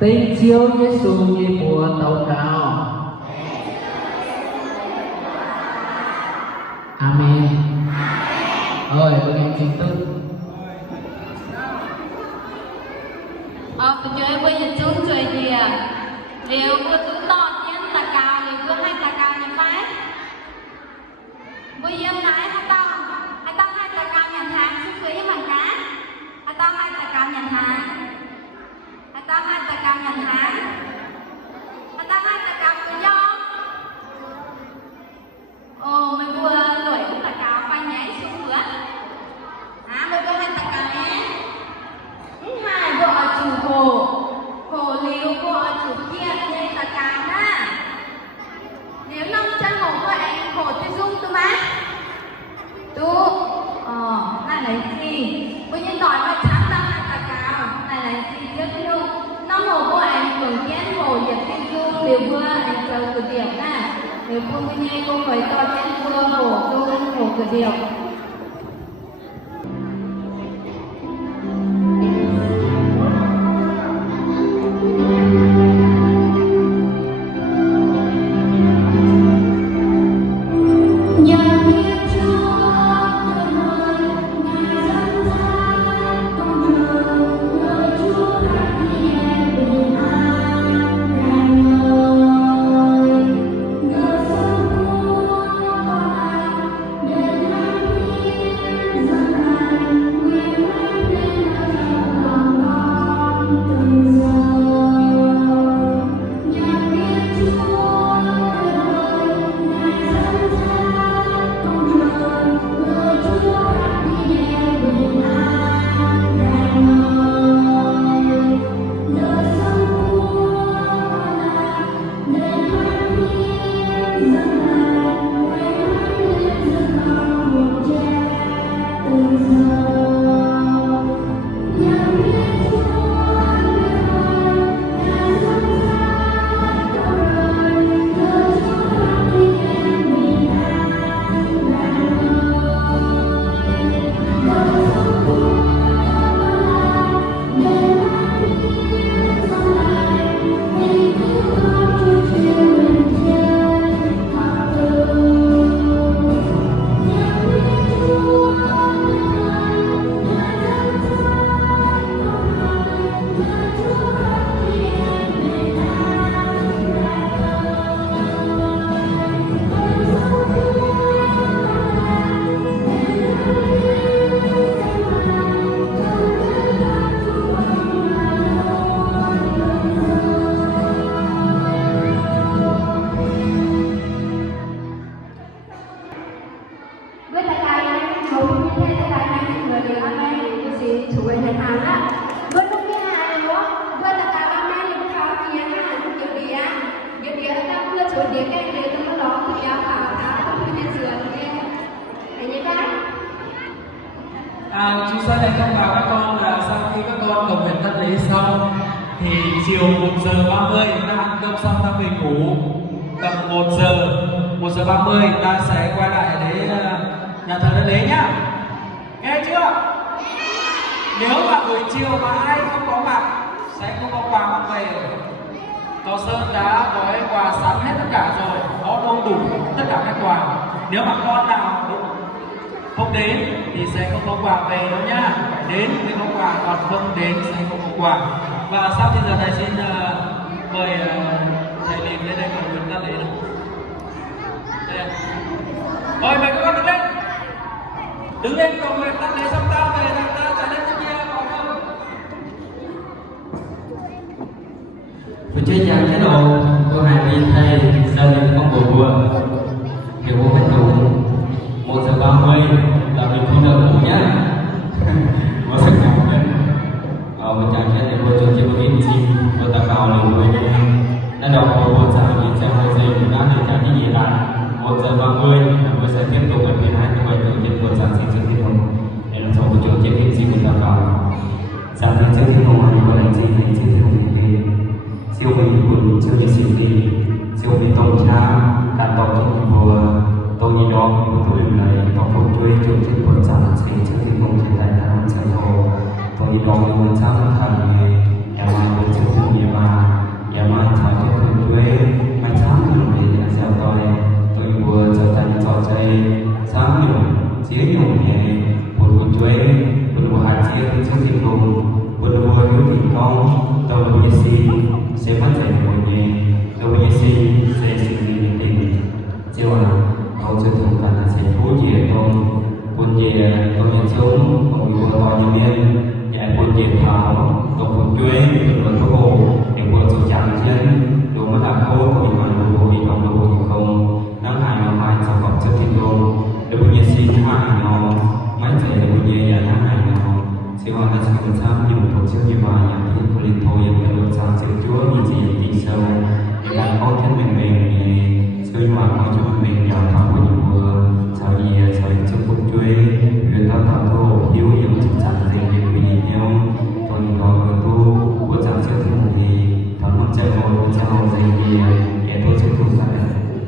Tên chiếu Giê-xu như mùa tàu cao Amen. Rồi, tôi em chính thức Tôi chơi bây giờ chúng chơi gì à? Liệu vừa tụi to chiến tà cao, liệu vừa hai tà cao nhà phái bây giờ nãy hai tao hai tà cao nhà tháng xuống dưới với hàng cá hai tà cao nhà tháng hai tà cao nhà tháng hai tà cao của nhau ồ mày vừa lỗi cũng tà cao phải nhảy xuống nữa mày vừa hai tà cao nhé hai vợ chủ hồ liêu vợ chủ kia nên tà cao ha nếu năm chân hồ của anh hồ tôi dung tôi má tu này là gì bây giờ nói mà chắc là hai tà cao này là gì rất luôn năm hồ của anh thường chén hồ giật tiên dung liều vừa anh chờ cửa điểm ha nếu không bây giờ cô phải to chén vừa hồ dung hồ cửa điểm thái này người được anh em thì gì chủ về nhà hàng á bữa lúc kia này nữa bữa là cả anh em thì có kia ha nhiều địa ta bữa chỗ địa cái để tôi nó thì áo khảo không phải nên sửa nghe anh nhớ cái chú sẽ đây thông báo các con là sau khi các con cầu nguyện tâm lý xong thì chiều 1:30 ta ăn cơm xong ta về ngủ, tầm 1:30 ta sẽ quay lại để nhà thờ Đất Đế nhá, nghe chưa? Nếu mà buổi chiều mà ai không có mặt sẽ không có quà mang về. Cậu Sơn đã gói quà sẵn hết tất cả rồi, có đông đủ tất cả các quà. Nếu mà con nào không đến thì sẽ không có quà về đâu nhá, đến mới có quà, còn không đến sẽ không có quà. Và sau khi giờ thầy xin mời thầy Liêm lên đây cầu nguyện ta lễ. Mời mời các con đứng lên cầu nguyện ta lễ xong ta về ta trả lên cho kia có không? Tôi chơi chàng cái đồ cô hai viên thầy sau những con bồ bùa kiểu bố phải tụ 1:30 là mình không được ngủ nhá. Có sức khỏe lên một chàng cái đồ cho chị có in chim và ta cao lên với nó đọc bồ bùa trả nhìn xem hai giây cũng đã để trả cái gì lại 1:30 là tôi sẽ tiếp tục ở bên hai cái bài đầu tiên của giảng sinh trước thiên hồng để làm sao của chỗ trên hình sinh của ta cao giảng sinh trước thiên hồng hay gọi là gì hay trước thiên hồng thì siêu mình quần siêu như siêu đi siêu mình tổng tra cản tỏ cho mình vừa tôi như đó nhưng tôi lại có phục truy trường trên quần giảng sinh trước thiên hồng trên đại nam chân hồ tôi như đó nhưng mà chắc thằng em ai cũng trước thiên như mà em ai thả cho quần truy mai sáng mình để sao tôi vừa trở thành trò chơi sáng nhiều chia nhiều nhẹ một quần truy một mùa hạt chia trước thiên hồng một mùa hữu thị công tôi như xin sẽ mất dạy một nhé tôi như xin sẽ xử lý những tình chiều là câu chuyện thông cảm là sẽ thú gì không quân gì tôi nhận xuống còn vừa to như biên giải quân gì thảo tôi quân chuối tôi có hồ để vừa chủ chẳng trên đủ mất là khô tôi mà đủ hồ bị động đủ hồ không nắng hài nó hài sau còn trước thiên đô tôi như xin hài nó mấy dạy tôi như nắng hài nó siêu là sẽ cần tham nhiều tổ chức như vậy thì có liên thôi em được sang sự chúa như gì thì sâu là có thân mình siêu mà có cho mình nhỏ thằng của những vừa sau gì sau những chức quân truy người ta tạo thô hiếu nhiều chức chẳng gì để vì nhau tôi có người tu của chẳng chưa thường thì thằng con trai một cha hồ gì thì kẻ tôi sẽ thuộc ra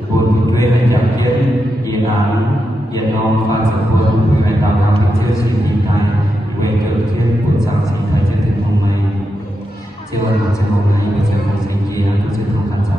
quân truy lại chẳng kiến dự án Việt Nam và sản quân người tạo ra những chiếc suy nghĩ tài về cơ thiên của giảng sinh phải chân thực hôm nay chưa bao giờ hôm nay bây giờ không sinh kia tôi chưa không khán giả